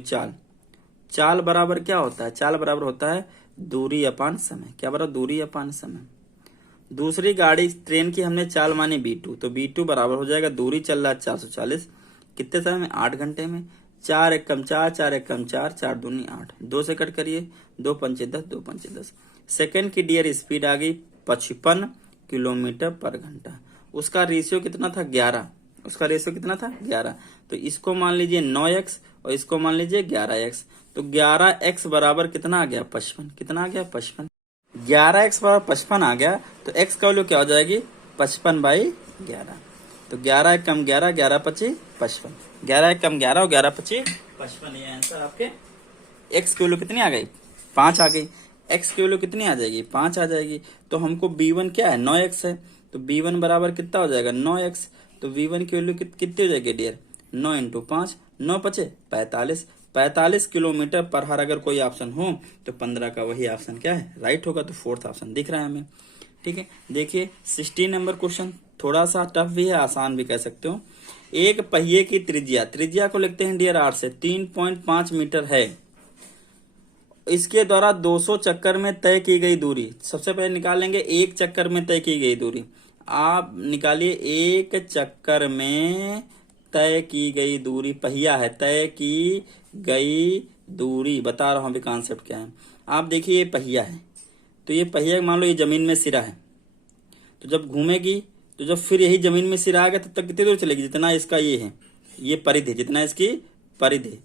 चाल बराबर क्या होता है, चाल बराबर होता है दूरी अपान समय। क्या बराबर, दूरी अपान समय। दूसरी गाड़ी ट्रेन की हमने चाल मानी B2, तो B2 बराबर हो जाएगा, दूरी चल रहा है 440, कितने समय में, 8 घंटे में। 4 × 1 = 4, 4 × 1 = 4, 4 दूनी 8, 2 से कट करिए, 2 पंचे 10, 2 पंचे 10। सेकंड की डियर स्पीड आ गई 55 किलोमीटर पर घंटा। उसका रेशियो कितना था, 11। उसका रेशियो कितना था, 11। तो इसको मान लीजिए 9x और इसको मान लीजिए 11x। तो 11x बराबर कितना आ गया, 55। कितना आ गया, 55। 11x बराबर 55 आ गया, तो x का वैल्यू क्या हो जाएगी, 55/11। तो 11 × 1 = 11, 11 × 5 = 55, 11 × 1 = 11 और 11 × 5 = 55। ये आंसर आपके x की वैल्यू कितनी आ गई, 5 आ गई। x की वैल्यू कितनी आ जाएगी, 5 आ जाएगी। तो हमको B1 क्या है, 9x है, तो B1 बराबर कितना हो जाएगा, 9x। तो V1 की वैल्यू कितनी हो जाएगी डियर, 9 × 5, 9 × 5 = 45, 45 किलोमीटर पर हर अगर कोई ऑप्शन हो तो 15 का वही ऑप्शन क्या है, राइट होगा। तो फोर्थ ऑप्शन दिख रहा है हमें, ठीक है। देखिए 16 नंबर क्वेश्चन, थोड़ा सा टफ भी है, आसान भी कह सकते हो। एक पहिए की त्रिज्या को लिखते हैं डियर आर से 3.5 मीटर है। इसके द्वारा 200 चक्कर में तय की गई दूरी, सबसे पहले निकालेंगे एक चक्कर में तय की गई दूरी। आप निकालिए एक चक्कर में तय की गई दूरी, पहिया है, तय की गई दूरी बता रहा हूं अभी कॉन्सेप्ट क्या है। आप देखिए ये पहिया है, तो ये पहिया मान लो ये जमीन में सिरा है, तो जब घूमेगी तो जब फिर यही जमीन में सिरा आ गया तब तक कितनी दूर चलेगी, जितना इसका ये है, ये परिधि, जितना इसकी परिधि,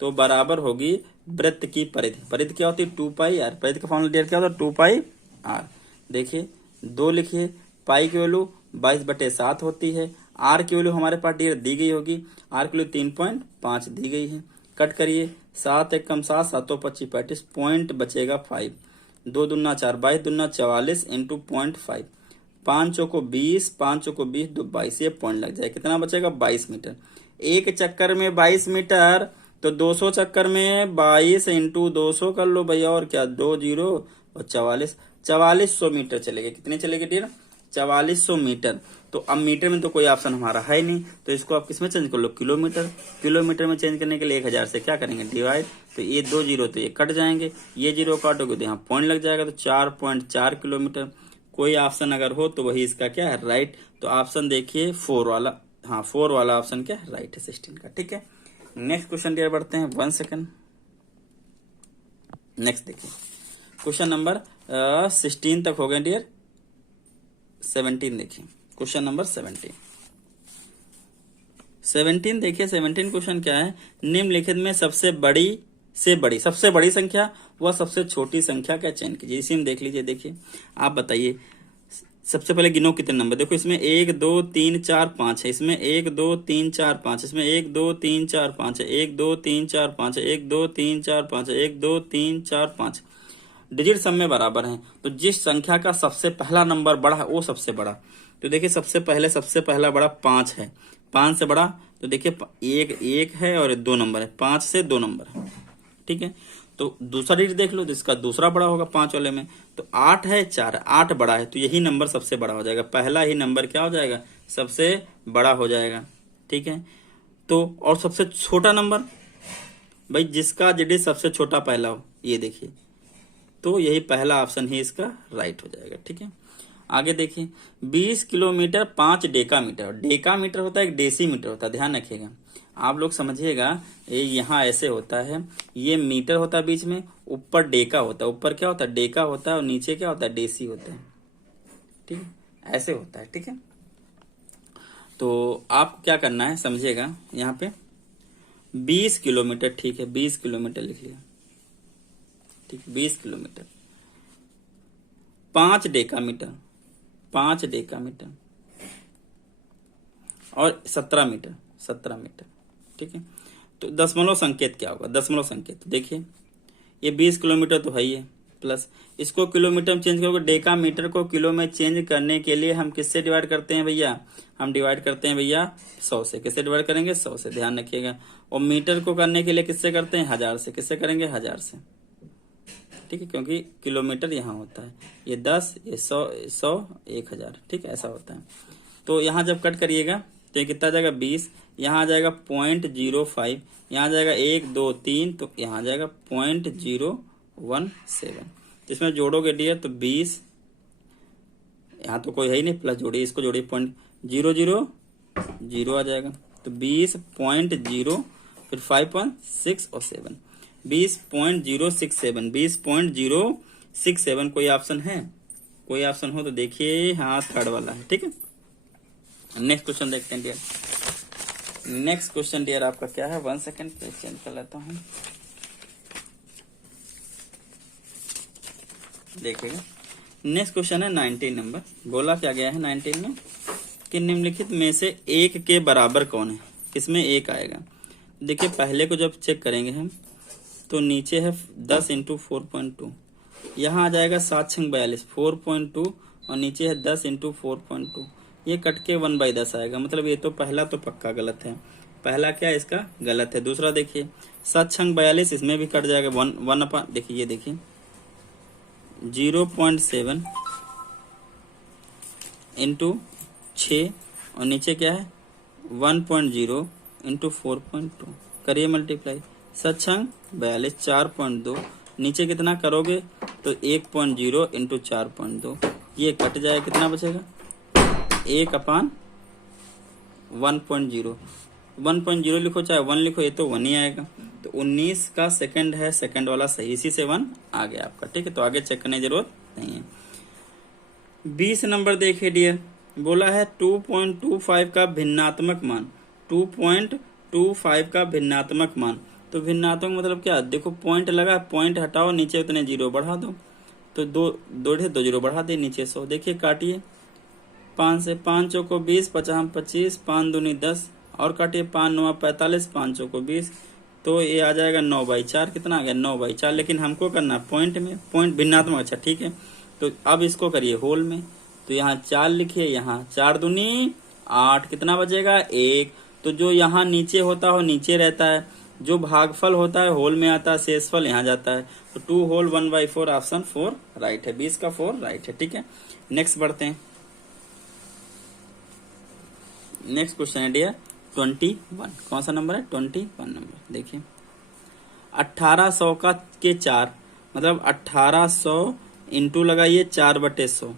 तो बराबर होगी वृत्त की परिधि। परिधि क्या होती है 2 पाई आर, परिधि का फॉर्मूला डियर क्या होता है 2 पाई आर। देखिए 2 लिखिए, पाई की वैल्यू 22/7 होती है, आर की वैल्यू हमारे पास डियर दी गई होगी, आर की वैल्यू 3.5 दी गई है। कट करिए, 7 1 कम 7, 7 25 35, पॉइंट बचेगा 5, 2 दूना 4, 22 दूना 44 इंटू 0.5, 5 चौको 20, 5 चौको 20, 2 22, ये पॉइंट लग जाए, कितना बचेगा 22 मीटर। एक चक्कर में 22 मीटर, तो 200 चक्कर में 22 इंटू 200 कर लो भैया, और क्या 2 0 और 44, 4400 मीटर चलेगी। कितने चलेगी डियर 4400 मीटर। तो अब मीटर में तो कोई ऑप्शन हमारा है नहीं, तो इसको आप किसमें चेंज कर लो किलोमीटर। किलोमीटर में चेंज करने के लिए 1000 से क्या करेंगे डिवाइड, तो ये 2 0 तो ये कट जाएंगे, ये 0 काटोगे तो यहाँ पॉइंट लग जाएगा, तो 4.4 किलोमीटर। कोई ऑप्शन अगर हो तो वही इसका क्या है राइट। तो ऑप्शन देखिए 4 वाला, हाँ 4 वाला ऑप्शन क्या है राइट है 16 का, ठीक है। नेक्स्ट क्वेश्चन डियर बढ़ते हैं, 1 सेकंड। नेक्स्ट देखिए क्वेश्चन नंबर 16 तक हो गए डियर, 17 देखिए क्वेश्चन नंबर 17 देखिए। 17 क्वेश्चन क्या है, निम्नलिखित में सबसे बड़ी संख्या व सबसे छोटी संख्या का चयन कीजिए। इसी में देख लीजिए, देखिए आप बताइए सबसे पहले गिनो कितने नंबर। देखो इसमें 1 2 3 4 5 है, इसमें 1 2 3 4 5, इसमें 1 2 3 4 5 है, 1 2 3 4 5 है, 1 2 3 4 5 है, 1 2 3 4 5। डिजिट सब में बराबर हैं, तो जिस संख्या का सबसे पहला नंबर बड़ा है वो सबसे बड़ा। तो देखिए सबसे पहला बड़ा 5 है, 5 से बड़ा तो देखिए एक है और 2 नंबर है, 5 से 2 नंबर है, ठीक है। तो दूसरा डिजिट देख लो, जिसका दूसरा बड़ा होगा 5 वाले में, तो 8 है 4 है, 8 बड़ा है, तो यही नंबर सबसे बड़ा हो जाएगा, पहला ही नंबर क्या हो जाएगा सबसे बड़ा हो जाएगा, ठीक है। तो और सबसे छोटा नंबर भाई जिसका डिजिट सबसे छोटा पहला हो, ये देखिए, तो यही पहला ऑप्शन ही इसका राइट हो जाएगा, ठीक है। आगे देखिए 20 किलोमीटर 5 डेकामीटर, डेकामीटर होता है एक डेसीमीटर होता है, ध्यान रखिएगा आप लोग समझिएगा। ये यहाँ ऐसे होता है, ये मीटर होता है बीच में, ऊपर डेका होता है, ऊपर क्या होता है डेका होता है और नीचे क्या होता है डेसी होता है, ठीक है, ऐसे होता है, ठीक है। तो आपको क्या करना है समझिएगा, यहाँ पे 20 किलोमीटर, ठीक है 20 किलोमीटर लिख लिया, ठीक 20 किलोमीटर, 5 डेकामीटर, 5 डेकामीटर और 17 मीटर, 17 मीटर, ठीक है। तो दशमलव संकेत क्या होगा, दशमलव संकेत देखिए ये 20 किलोमीटर तो है ही है, प्लस इसको किलोमीटर में चेंज करोगे, डेकामीटर को किलो में चेंज करने के लिए हम किससे डिवाइड करते हैं भैया, हम डिवाइड करते हैं भैया 100 से। किससे डिवाइड करेंगे 100 से, ध्यान रखिएगा। और मीटर को करने के लिए किससे करते हैं 1000 से, किससे करेंगे 1000 से, ठीक है, क्योंकि किलोमीटर यहाँ होता है, ये 10 ये 100 1000, ठीक है ऐसा होता है। तो यहाँ जब कट करिएगा तो ये कितना आ जाएगा 20, यहाँ आ जाएगा 0.05, यहाँ आ जाएगा 1 2 3, तो यहाँ आ जाएगा 0.017। इसमें जोड़ोगे डियर तो 20, यहाँ तो कोई है ही नहीं, प्लस जोड़िए, इसको जोड़िए 0.000 आ जाएगा, तो 20.0 फिर 5.6 और 7, 20.067, 20.067। कोई ऑप्शन है, कोई ऑप्शन हो तो देखिए, हाँ थर्ड वाला है, ठीक है। नेक्स्ट क्वेश्चन देखते हैं डियर। नेक्स्ट क्वेश्चन डियर आपका क्या है, 1 सेकेंड चेंज कर लेता हूँ। देखिएगा नेक्स्ट क्वेश्चन है 19 नंबर। बोला क्या गया है 19 में कि निम्नलिखित में से एक के बराबर कौन है, किसमें एक आएगा। देखिए पहले को जब चेक करेंगे हम तो नीचे है 10 इंटू 4.2, यहाँ आ जाएगा 7 6 42 4.2 और नीचे है 10 इंटू 4.2, ये कट के 1/10 आएगा, मतलब ये तो पहला तो पक्का गलत है। पहला क्या है इसका गलत है। दूसरा देखिए 7 छंग 42, इसमें भी कट जाएगा 1 अपन, देखिए ये देखिए 0.7 इंटू 6 और नीचे क्या है 1.0 इंटू 4.2, करिए मल्टीप्लाई। 7 छंग 42 4.2, नीचे कितना करोगे तो 1.0 इंटू 4.2, ये कट जाए, कितना बचेगा 1/1.0। 1.0 लिखो चाहे 1 लिखो, ये तो 1 ही आएगा। तो 19 का सेकंड है, सेकंड वाला सही, इसी से 1 आ गया आपका। ठीक है, तो आगे चेक करने की जरूरत नहीं है। 20 नंबर देखिए डियर, बोला है 2.25 का भिन्नात्मक मान, 2.25 का भिन्नात्मक मान। तो भिन्नात्मक मतलब क्या, देखो पॉइंट लगा, पॉइंट हटाओ, नीचे उतने जीरो बढ़ा दो, तो दो जीरो बढ़ा दे, नीचे 100। देखिए काटिए, 5 से 5 चौको 20, 50 25, 5 दूनी 10, और काटिए 5 9 45, 5 चौको 20, तो ये आ जाएगा 9/4। कितना आ गया 9/4, लेकिन हमको करना पॉइंट में, पॉइंट भिन्नात्मक। अच्छा ठीक है, तो अब इसको करिए होल में, तो यहाँ 4 लिखिए, यहाँ 4 दूनी 8, कितना बचेगा 1। तो जो यहाँ नीचे होता है नीचे रहता है, जो भागफल होता है होल में आता है, शेषफल यहाँ जाता है। तो 2 होल 1/4, ऑप्शन 4 राइट है, 20 का 4 राइट है। ठीक है, नेक्स्ट बढ़ते हैं। नेक्स्ट क्वेश्चन है डियर 21, कौन सा नंबर है 21 नंबर। देखिए 1800 का के 4, मतलब 1800 इंटू लगाइए 4/100,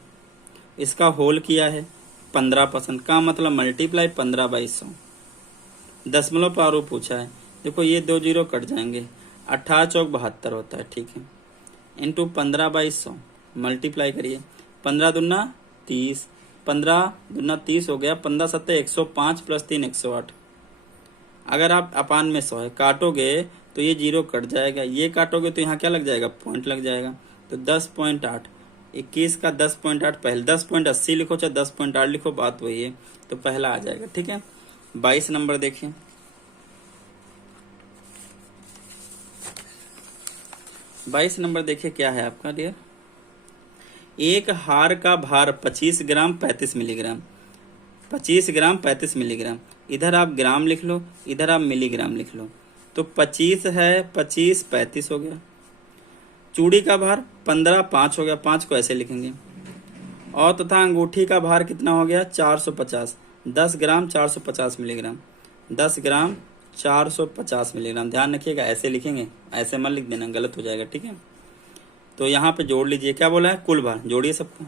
इसका होल किया है 15% का, मतलब मल्टीप्लाई 15/100, दशमलव प्रारूप पूछा है। देखो ये 2 जीरो कट जाएंगे, 18 चौक 72 होता है। ठीक है, इंटू 15/100 मल्टीप्लाई करिए, 15 दूना 30, 15 दूना 30 हो गया, 15 सत्ते 105 प्लस 3 108। अगर आप अपान में 100 है, काटोगे तो ये जीरो कट जाएगा, ये काटोगे तो यहाँ क्या लग जाएगा पॉइंट लग जाएगा। तो 10.8, 21 का 10.8, पहले 10.80 लिखो चाहे 10.8 लिखो, बात वही है, तो पहला आ जाएगा। ठीक है, 22 नंबर देखिए, 22 नंबर देखिए क्या है आपका डियर। एक हार का भार 25 ग्राम 35 मिलीग्राम, 25 ग्राम 35 मिलीग्राम, इधर आप ग्राम लिख लो, इधर आप मिलीग्राम लिख लो, तो 25 है 25 35 हो गया। चूड़ी का भार 15 5 हो गया, 5 को ऐसे लिखेंगे, और तथा अंगूठी का भार कितना हो गया 450, 10 ग्राम 450 मिलीग्राम, 10 ग्राम 450 मिलीग्राम। ध्यान रखिएगा ऐसे लिखेंगे, ऐसे मत लिख देना, गलत हो जाएगा। ठीक है, तो यहाँ पे जोड़ लीजिए, क्या बोला है कुल भार, जोड़िए सबको,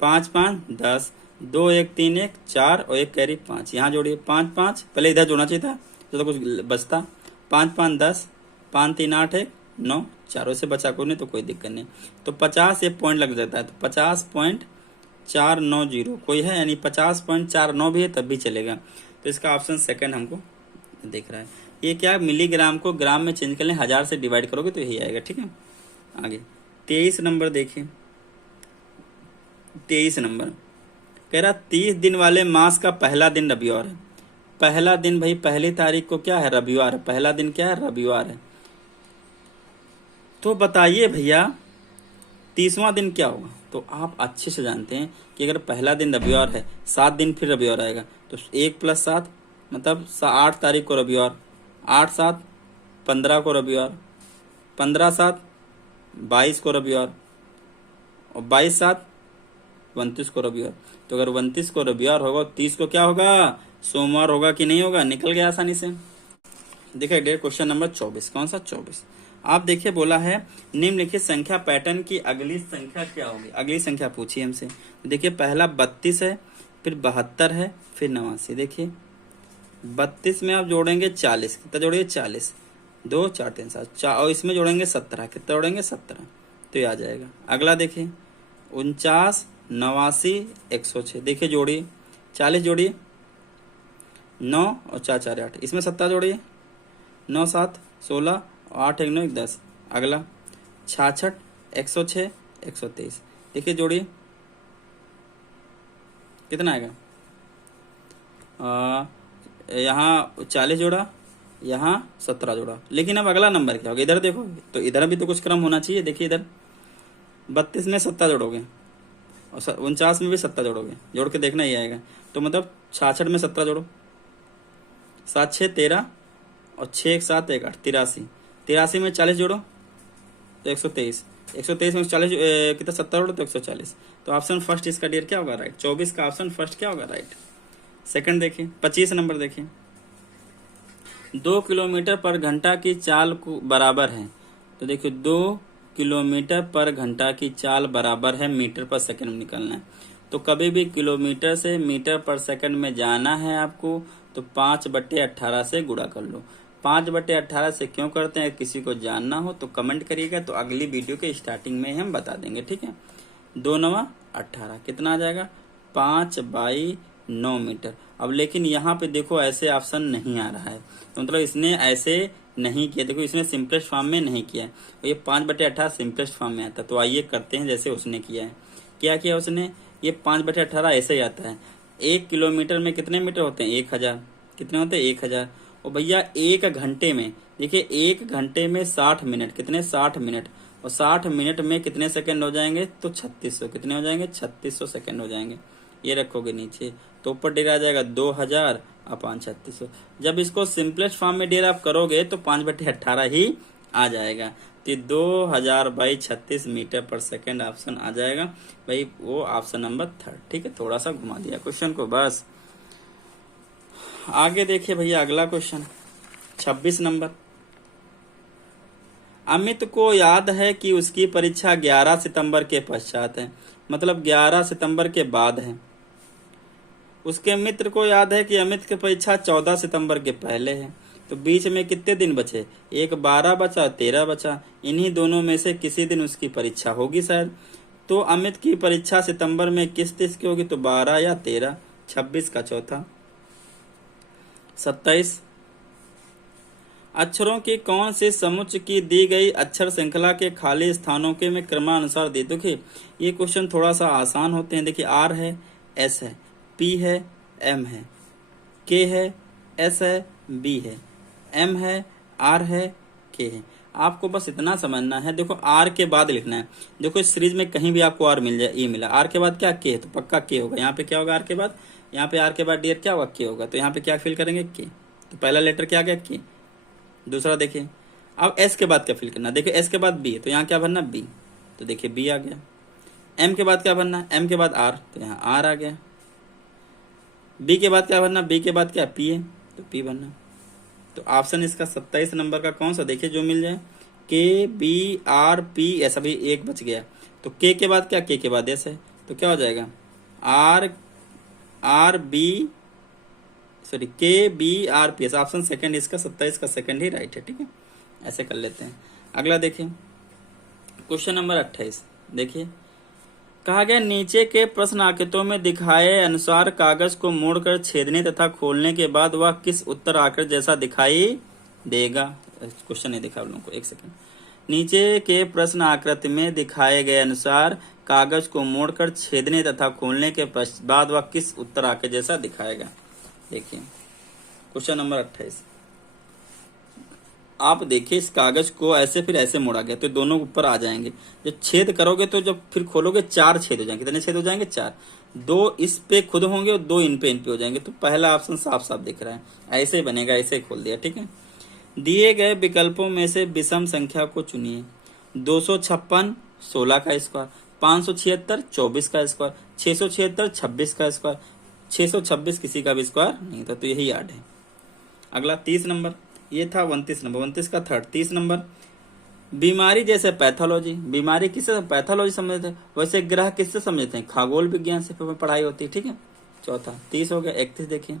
5 5 10, 2 1 3 1 4 और 1 कैरी 5, यहाँ जोड़िए 5 5, पहले इधर जोड़ना चाहिए था तो कुछ बचता, 5 5 10, 5 3 8 1 9, चारों से बचा कोई नहीं तो कोई दिक्कत नहीं। तो 50 एक पॉइंट लग जाता है, तो 50.490 कोई है, यानी 50.49 भी है तब भी चलेगा। तो इसका ऑप्शन सेकंड हमको दिख रहा है। ये क्या मिलीग्राम को ग्राम में चेंज कर लें, 1000 से डिवाइड करोगे तो यही आएगा। ठीक है, आगे 23 नंबर देखिए, 23 नंबर कह रहा 30 दिन वाले मास का पहला दिन रविवार है। पहला दिन भाई पहली तारीख को क्या है रविवार है, पहला दिन क्या है रविवार है। तो बताइए भैया 30वां दिन क्या होगा। तो आप अच्छे से जानते हैं कि अगर पहला दिन रविवार है, 7 दिन फिर रविवार आएगा, तो 1 + 7 मतलब 8 तारीख को रविवार, 8 7 15 को रविवार, 15 7 22 को रविवार, और 22 7 29 को रविवार। तो अगर 29 को रविवार होगा, 30 को क्या होगा सोमवार होगा कि नहीं होगा, निकल गया आसानी से। देखिए डेट क्वेश्चन नंबर 24, कौन सा 24। आप देखिए बोला है निम्नलिखित संख्या पैटर्न की अगली संख्या क्या होगी, अगली संख्या पूछी हमसे। देखिए पहला 32 है, फिर 72 है, फिर 89। देखिए 32 में आप जोड़ेंगे 40, कितना जोड़िए 40, 2 4 3 7 और इसमें जोड़ेंगे 17, कितना जोड़ेंगे 17, तो ये आ जाएगा। अगला देखिए 49 89 106, देखिए जोड़िए 40 जोड़िए 9 और 4 4 8, इसमें 17 जोड़िए 9 7 16 और 8 1 9 1 10। अगला 66 106 123, देखिए जोड़िए कितना आएगा, यहाँ 40 जोड़ा, यहाँ 17 जोड़ा। लेकिन अब अगला नंबर क्या होगा, इधर देखो, तो इधर भी तो कुछ क्रम होना चाहिए। देखिए इधर 32 में 17 जोड़ोगे और 49 में भी 17 जोड़ोगे, जोड़ के देखना ही आएगा। तो मतलब 66 में 17 जोड़ो, 7 6 13 और 6 1 7 1 8 83। 83 में 40 जोड़ो तो 123। 123 में 40 कितना 70 जोड़ो तो 140। तो ऑप्शन फर्स्ट इसका डियर क्या होगा राइट। 24 का ऑप्शन फर्स्ट क्या होगा राइट। सेकंड देखिए 25 नंबर देखिए। 2 किलोमीटर पर घंटा की चाल को बराबर है। तो देखिए 2 किलोमीटर पर घंटा की चाल बराबर है मीटर पर सेकंड में निकलना है। तो कभी भी किलोमीटर से मीटर पर सेकंड में जाना है आपको तो 5/18 से गुणा कर लो। 5/18 से क्यों करते हैं, किसी को जानना हो तो कमेंट करिएगा, तो अगली वीडियो के स्टार्टिंग में हम बता देंगे, ठीक है। 2 9 18 कितना आ जाएगा 5/9 मीटर। अब लेकिन यहाँ पे देखो ऐसे ऑप्शन नहीं आ रहा है, तो मतलब इसने ऐसे नहीं किया। देखो इसने सिंपलेस्ट फॉर्म में नहीं किया है, ये 5/18 सिंपलेस्ट फॉर्म में आता है। तो आइए करते हैं जैसे उसने किया है। क्या किया उसने, ये 5/18 ऐसे ही आता है। 1 किलोमीटर में कितने मीटर होते हैं 1000। कितने होते हैं 1000। और भैया 1 घंटे में देखिए 1 घंटे में 60 मिनट, कितने 60 मिनट, और 60 मिनट में कितने सेकंड हो जाएंगे तो 3600। कितने हो जाएंगे 3600 सेकंड हो जाएंगे। ये रखोगे नीचे तो ऊपर डेरा आ जाएगा 2000 अपॉन 3600। जब इसको सिंपलेस्ट फॉर्म में डेरा आप करोगे तो 5/18 ही आ जाएगा। तो 2000/36 मीटर पर सेकंड ऑप्शन आ जाएगा भाई, वो ऑप्शन नंबर 3। ठीक है, थोड़ा सा घुमा दिया क्वेश्चन को बस। आगे देखिए भैया अगला क्वेश्चन 26 नंबर। अमित को याद है कि उसकी परीक्षा 11 सितंबर के पश्चात है, मतलब 11 सितंबर के बाद है। उसके मित्र को याद है कि अमित की परीक्षा 14 सितंबर के पहले है। तो बीच में कितने दिन बचे, एक 12 बचा 13 बचा। इन्हीं दोनों में से किसी दिन उसकी परीक्षा होगी शायद। तो अमित की परीक्षा सितंबर में किस तिथि की होगी, तो 12 या 13। 26 का चौथा। 27 अक्षरों की कौन सी समुच्चय की दी गई अक्षर श्रृंखला के खाली स्थानों के में क्रमानुसार दे। देखिए ये क्वेश्चन थोड़ा सा आसान होते हैं। देखिए आर है, एस है, पी है, एम है, के है, एस है, बी है, एम है, आर है, के है। आपको बस इतना समझना है। देखो आर के बाद लिखना है। देखो इस सीरीज में कहीं भी आपको आर मिल जाए, ई मिला, आर के बाद क्या के है, तो पक्का के होगा। यहाँ पे क्या होगा आर के बाद, यहाँ पे आर के बाद डियर क्या होगा के होगा। तो यहाँ पे क्या फिल करेंगे के। तो पहला लेटर क्या आ गया के। दूसरा देखिए अब एस के बाद क्या फिल करना, देखिए एस के बाद बी है तो यहाँ क्या भरना बी, तो देखिए बी आ गया। एम के बाद क्या भरना, एम के बाद आर, तो यहाँ आर आ गया। बी के बाद क्या भरना, बी के बाद क्या पी है, तो पी भरना। तो ऑप्शन इसका 27 नंबर का कौन सा, देखिए जो मिल जाए के बी आर पी एस। अभी एक बच गया, तो के बाद क्या, के के बाद एस है, तो क्या हो जाएगा R R B sorry K B R P S. Option second इसका 27 का सेकंड ही राइट है। ठीक है, ऐसे कर लेते हैं। अगला देखिए क्वेश्चन नंबर 28। देखिए कहा गया नीचे के प्रश्न आकृतियों में दिखाए अनुसार कागज को मोड़कर छेदने तथा खोलने के बाद वह किस उत्तर आकृति जैसा दिखाई देगा। क्वेश्चन नहीं दिखा आप लोगों को, एक सेकंड। नीचे के प्रश्न आकृति में दिखाए गए अनुसार कागज को मोड़कर छेदने तथा खोलने के बाद वह किस उत्तर आकृति जैसा दिखाएगा। देखिए क्वेश्चन नंबर 28। आप देखिए इस कागज को ऐसे फिर ऐसे मोड़ा गया तो दोनों ऊपर आ जाएंगे। जब छेद करोगे तो जब फिर खोलोगे 4 छेद हो जाएंगे। कितने छेद हो जाएंगे 4। 2 इस पे खुद होंगे और 2 इन पे हो जाएंगे। तो पहला ऑप्शन साफ साफ दिख रहा है, ऐसे ही बनेगा, ऐसे ही खोल दिया। ठीक है, दिए गए विकल्पों में से विषम संख्या को चुनिए। 256 16 का स्क्वायर, 576 24 का स्क्वायर, 676 26 का स्क्वायर, 626 किसी का भी स्क्वायर नहीं था। तो यही याद है। अगला 30 नंबर, ये था 29 नंबर, 29 का थर्ड। 30 नंबर बीमारी जैसे पैथोलॉजी, बीमारी किससे पैथोलॉजी समझते हैं, वैसे ग्रह किससे समझते हैं, खगोल विज्ञान से पढ़ाई होती है। ठीक है, चौथा 30 हो गया। 31 देखिए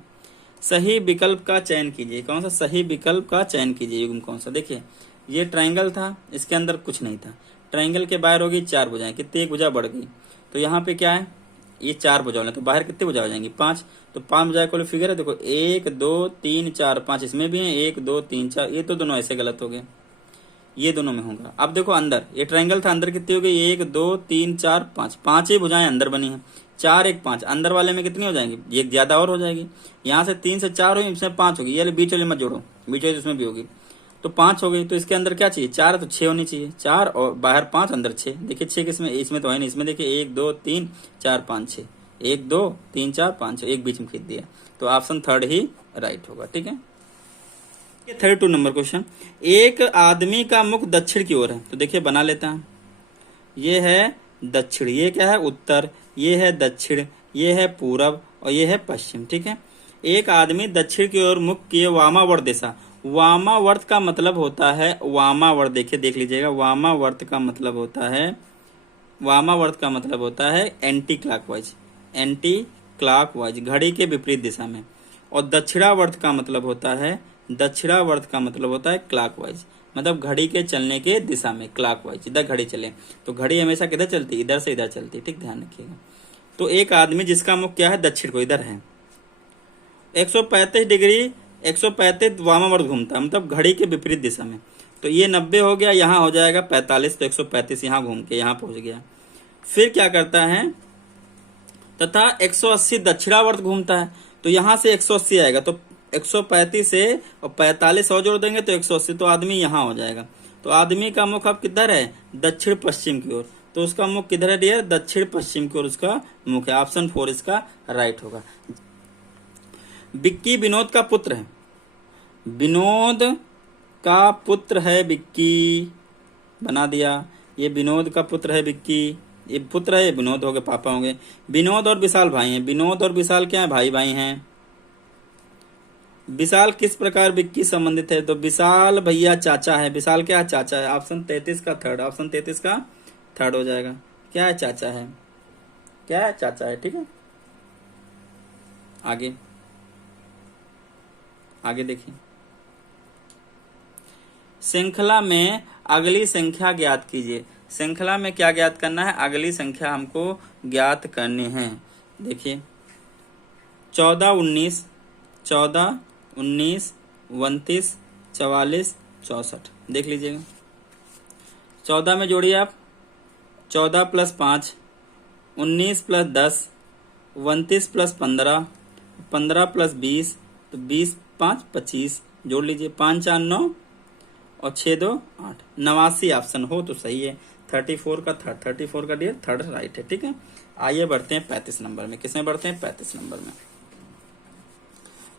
सही विकल्प का चयन कीजिए। कौन सा सही विकल्प का चयन कीजिए, युग्म कौन सा। देखिए ये ट्राइंगल था, इसके अंदर कुछ नहीं था। ट्राइंगल के बाहर होगी 4 भुजाएं, कितनी एक भुजा बढ़ गई। तो यहाँ पे क्या है, ये 4 भुजा तो बाहर कितनी भुजा हो जाएंगी 5। तो 5 भुजाएं को फिगर है, देखो 1 2 3 4 5 इसमें भी है, 1 2 3 4। ये तो दोनों ऐसे गलत हो गए, ये दोनों में होगा। अब देखो अंदर ये ट्राइंगल था, अंदर कितनी हो गई 1 2 3 4 5, 5 ही भुजाएं अंदर बनी है। 4 1 5 अंदर वाले में कितनी हो जाएंगी, एक ज्यादा और हो जाएगी। यहाँ से 3 से 4 हुई, इसमें 5 होगी। ये बीच वाले मत जोड़ो, बीच वाले उसमें भी होगी। तो 5 हो गई। तो इसके अंदर क्या चाहिए 4 है, तो 6 होनी चाहिए। 4 और बाहर 5 अंदर 6। देखिए 6 किसमें, इसमें तो है नहीं। इसमें देखिए 1 2 3 4 5 6, 1 2 3 4 5 6, एक बीच में खींच दिया। तो ऑप्शन थर्ड ही राइट होगा। ठीक है, 32 नंबर क्वेश्चन, एक आदमी का मुख दक्षिण की ओर है, तो देखिए बना लेता है। ये है दक्षिण, ये क्या है उत्तर, ये है दक्षिण, ये है पूरब और ये है पश्चिम। ठीक है, एक आदमी दक्षिण की ओर मुख किए वामावर्त दिशा, वामावर्त का मतलब होता है वामावर्त, देखिए देख लीजिएगा, वामावर्त का मतलब होता है, वामावर्त का मतलब होता है एंटी क्लॉकवाइज, एंटी क्लॉकवाइज घड़ी के विपरीत दिशा में। और दक्षिणावर्त का मतलब होता है, दक्षिणावर्त का मतलब होता है क्लॉकवाइज, मतलब घड़ी के चलने के दिशा में, क्लॉकवाइज इधर घड़ी चले तो घड़ी हमेशा किधर चलती, इधर से इधर चलती। ठीक, ध्यान रखिएगा। तो एक आदमी जिसका मुख क्या है दक्षिण को, इधर है, 135 डिग्री 135 वामावर्त घूमता है, मतलब घड़ी के विपरीत दिशा में। तो ये 90 हो गया, यहाँ हो जाएगा 45, तो 135 यहाँ घूम के यहाँ पहुंच गया। फिर क्या करता है, तथा 180 दक्षिणावर्त घूमता है, तो यहाँ से 180 आएगा, तो 135 से और 45 और जोड़ देंगे तो 180, तो आदमी यहाँ हो जाएगा। तो आदमी का मुख अब किधर है, दक्षिण पश्चिम की ओर, तो उसका मुख किधर है डियर, दक्षिण पश्चिम की ओर उसका मुख है। ऑप्शन 4 इसका राइट होगा। विक्की विनोद का पुत्र है, विनोद का पुत्र है विक्की, बना दिया, ये विनोद का पुत्र है विक्की, ये पुत्र है, विनोद हो गए, पापा होंगे। विनोद और विशाल भाई हैं, विनोद और विशाल क्या है, भाई भाई हैं। विशाल किस प्रकार विक्की संबंधित है, तो विशाल भैया चाचा है, विशाल क्या है, चाचा है। ऑप्शन 33 का थर्ड, ऑप्शन 33 का थर्ड हो जाएगा। क्या है, चाचा है, क्या है, चाचा है। ठीक है, आगे आगे देखिए, श्रृंखला में अगली संख्या ज्ञात कीजिए। श्रृंखला में क्या ज्ञात करना है, अगली संख्या हमको ज्ञात करनी है। देखिए 14 19 14 19 29 44 64, देख लीजिएगा। 14 में जोड़िए आप, 14 + 5 19 + 10 29 + 15 15 + 20, तो 20 5 25, जोड़ लीजिए, 5 4 9 और 6 2 8, 89 ऑप्शन हो तो सही है। 34 का थर्ड, 34 का डियर थर्ड राइट है। ठीक है, आइए बढ़ते हैं 35 नंबर में। किसमें बढ़ते हैं, 35 नंबर में।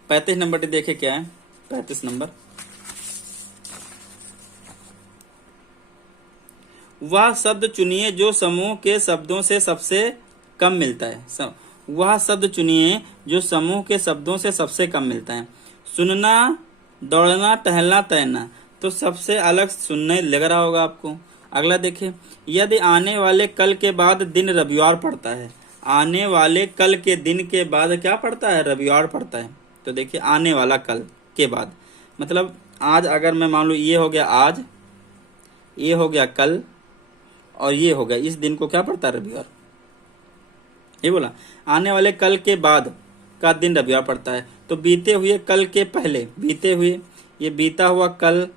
35 नंबर देखे क्या है, 35 नंबर, वह शब्द चुनिए जो समूह के शब्दों से सबसे कम मिलता है। वह शब्द चुनिए जो समूह के शब्दों से सबसे कम मिलता है। सुनना, दौड़ना, टहलना, तैरना, तो सबसे अलग सुनने लग रहा होगा आपको। अगला देखिए, यदि आने वाले कल के बाद दिन रविवार पड़ता है, आने वाले कल के दिन के बाद क्या पड़ता है, रविवार पड़ता है। तो देखिए आने वाला कल के बाद, मतलब आज अगर मैं मान लू ये हो गया आज, ये हो गया कल और ये हो गया, इस दिन को क्या पड़ता है, रविवार। ये बोला आने वाले कल के बाद का दिन रविवार पड़ता है। तो बीते हुए कल के पहले, बीते हुए, ये बीता हुआ कल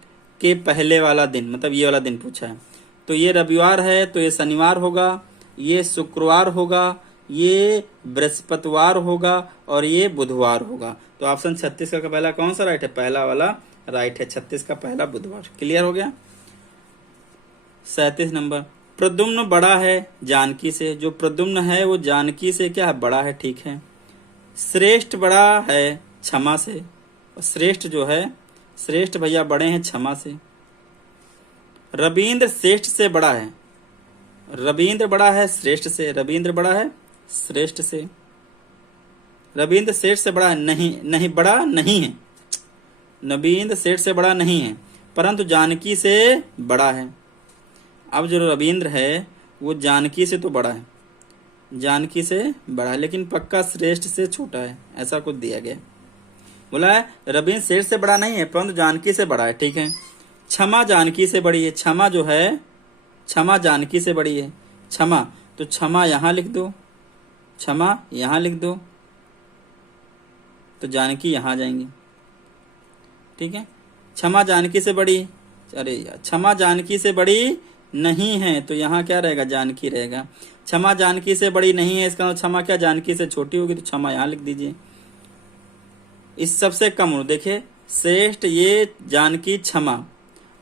के पहले वाला दिन, मतलब ये वाला दिन पूछा है, तो ये रविवार है, तो ये शनिवार होगा, ये शुक्रवार होगा, ये बृहस्पतिवार होगा और ये बुधवार होगा। तो ऑप्शन 36 का पहला कौन सा राइट है, पहला वाला राइट है, 36 का पहला बुधवार। क्लियर हो गया। 37 नंबर, प्रद्युम्न बड़ा है जानकी से, जो प्रद्युम्न है वो जानकी से क्या है, बड़ा है। ठीक है, श्रेष्ठ बड़ा है क्षमा से, श्रेष्ठ जो है, श्रेष्ठ भैया बड़े हैं क्षमा से। रविंद्र श्रेष्ठ से बड़ा है, रविंद्र बड़ा है श्रेष्ठ से, रविंद्र बड़ा है श्रेष्ठ से। रविंद्र श्रेष्ठ से बड़ा है, नहीं नहीं बड़ा नहीं है, रविंद्र श्रेष्ठ से बड़ा नहीं है, परंतु जानकी से बड़ा है। अब जो रविंद्र है वो जानकी से तो बड़ा है, जानकी से बड़ा है, लेकिन पक्का श्रेष्ठ से छोटा है, ऐसा कुछ दिया गया। बोला है रविंद्र श्रेष्ठ से बड़ा नहीं है परंतु जानकी से बड़ा है। ठीक है, क्षमा जानकी से बड़ी है, क्षमा जो है, क्षमा जानकी से बड़ी है। क्षमा, तो क्षमा यहां लिख दो, क्षमा यहां लिख दो, तो जानकी यहां जाएंगी। ठीक है, क्षमा जानकी से बड़ी, अरे यार क्षमा जानकी से बड़ी नहीं है, तो यहाँ क्या रहेगा, जानकी रहेगा। क्षमा जानकी से बड़ी नहीं है, इसका क्षमा क्या जानकी से छोटी होगी, तो क्षमा यहाँ लिख दीजिए। इस सबसे कम हो, देखिए श्रेष्ठ, ये जानकी, क्षमा।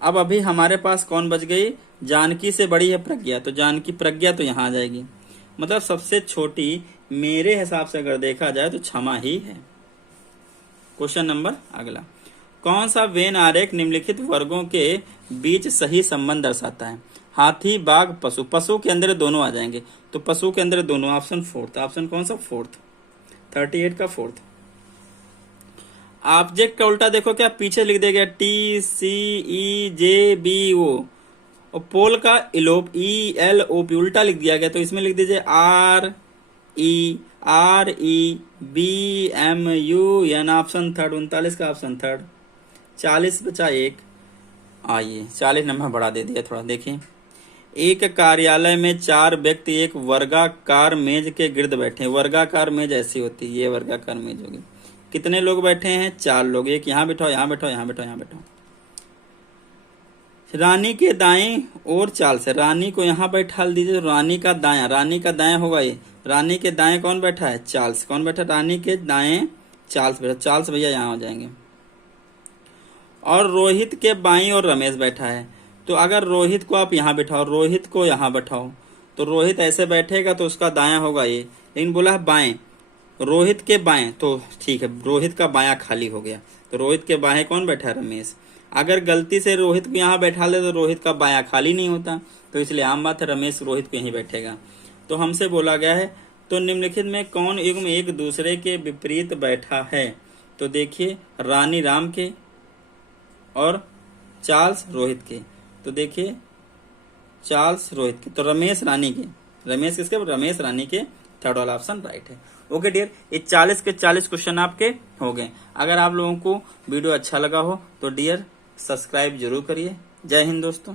अब अभी हमारे पास कौन बच गई, जानकी से बड़ी है प्रज्ञा, तो जानकी, प्रज्ञा तो यहाँ आ जाएगी। मतलब सबसे छोटी मेरे हिसाब से अगर देखा जाए तो क्षमा ही है। क्वेश्चन नंबर अगला, कौन सा वेन आरेख निम्नलिखित वर्गों के बीच सही संबंध दर्शाता है? हाथी, बाघ, पशु। पशु के अंदर दोनों आ जाएंगे, तो पशु के अंदर दोनों, ऑप्शन फोर्थ। ऑप्शन कौन सा? फोर्थ, 38 का फोर्थ। ऑब्जेक्ट का उल्टा देखो, क्या पीछे लिख दिया गया TCEJBO, और पोल का इलोप ELOP उल्टा लिख दिया गया, तो इसमें लिख दीजिए REREBMUN, ऑप्शन थर्ड। 39 का ऑप्शन थर्ड। 40 बचा एक। आइए 40 नंबर बढ़ा दे दिया थोड़ा, देखिए। एक कार्यालय में 4 व्यक्ति एक वर्गाकार मेज के गिर्द बैठे। वर्गाकार मेज ऐसी होती है, ये वर्गाकार मेज होगी। कितने लोग बैठे हैं? 4 लोग। एक यहाँ बैठो, यहाँ बैठो, यहाँ बैठो, यहाँ बैठो। रानी के दाएं और चार्ल्स है, रानी को यहाँ बैठा दीजिए। रानी का दायां, रानी का दायां होगा ये। रानी के दाएं कौन बैठा है? चार्ल्स। कौन बैठा? रानी के दाएं चार्ल्स बैठा। चार्ल्स भैया यहाँ हो जाएंगे। और रोहित के बाईं और रमेश बैठा है। तो अगर रोहित को आप यहाँ बैठाओ, रोहित को यहाँ बैठाओ, तो रोहित ऐसे बैठेगा तो उसका दायां होगा ये, लेकिन बोला है बाएं, रोहित के बाएं, तो ठीक है, रोहित का बायां खाली हो गया, तो रोहित के बाएं कौन बैठा है? रमेश। अगर गलती से रोहित को यहाँ बैठा ले तो रोहित का बायां खाली नहीं होता, तो इसलिए आम बात है रमेश रोहित को यहीं बैठेगा। तो हमसे बोला गया है, तो निम्नलिखित में कौन युग्म एक दूसरे के विपरीत बैठा है? तो देखिए, रानी राम के और चार्ल्स रोहित के। तो देखिए, चार्ल्स रोहित के, तो रमेश रानी के। रमेश किसके? रमेश रानी के। थर्ड वाला ऑप्शन राइट है। ओके डियर, ये 40 के 40 क्वेश्चन आपके हो गए। अगर आप लोगों को वीडियो अच्छा लगा हो तो डियर सब्सक्राइब जरूर करिए। जय हिंद दोस्तों।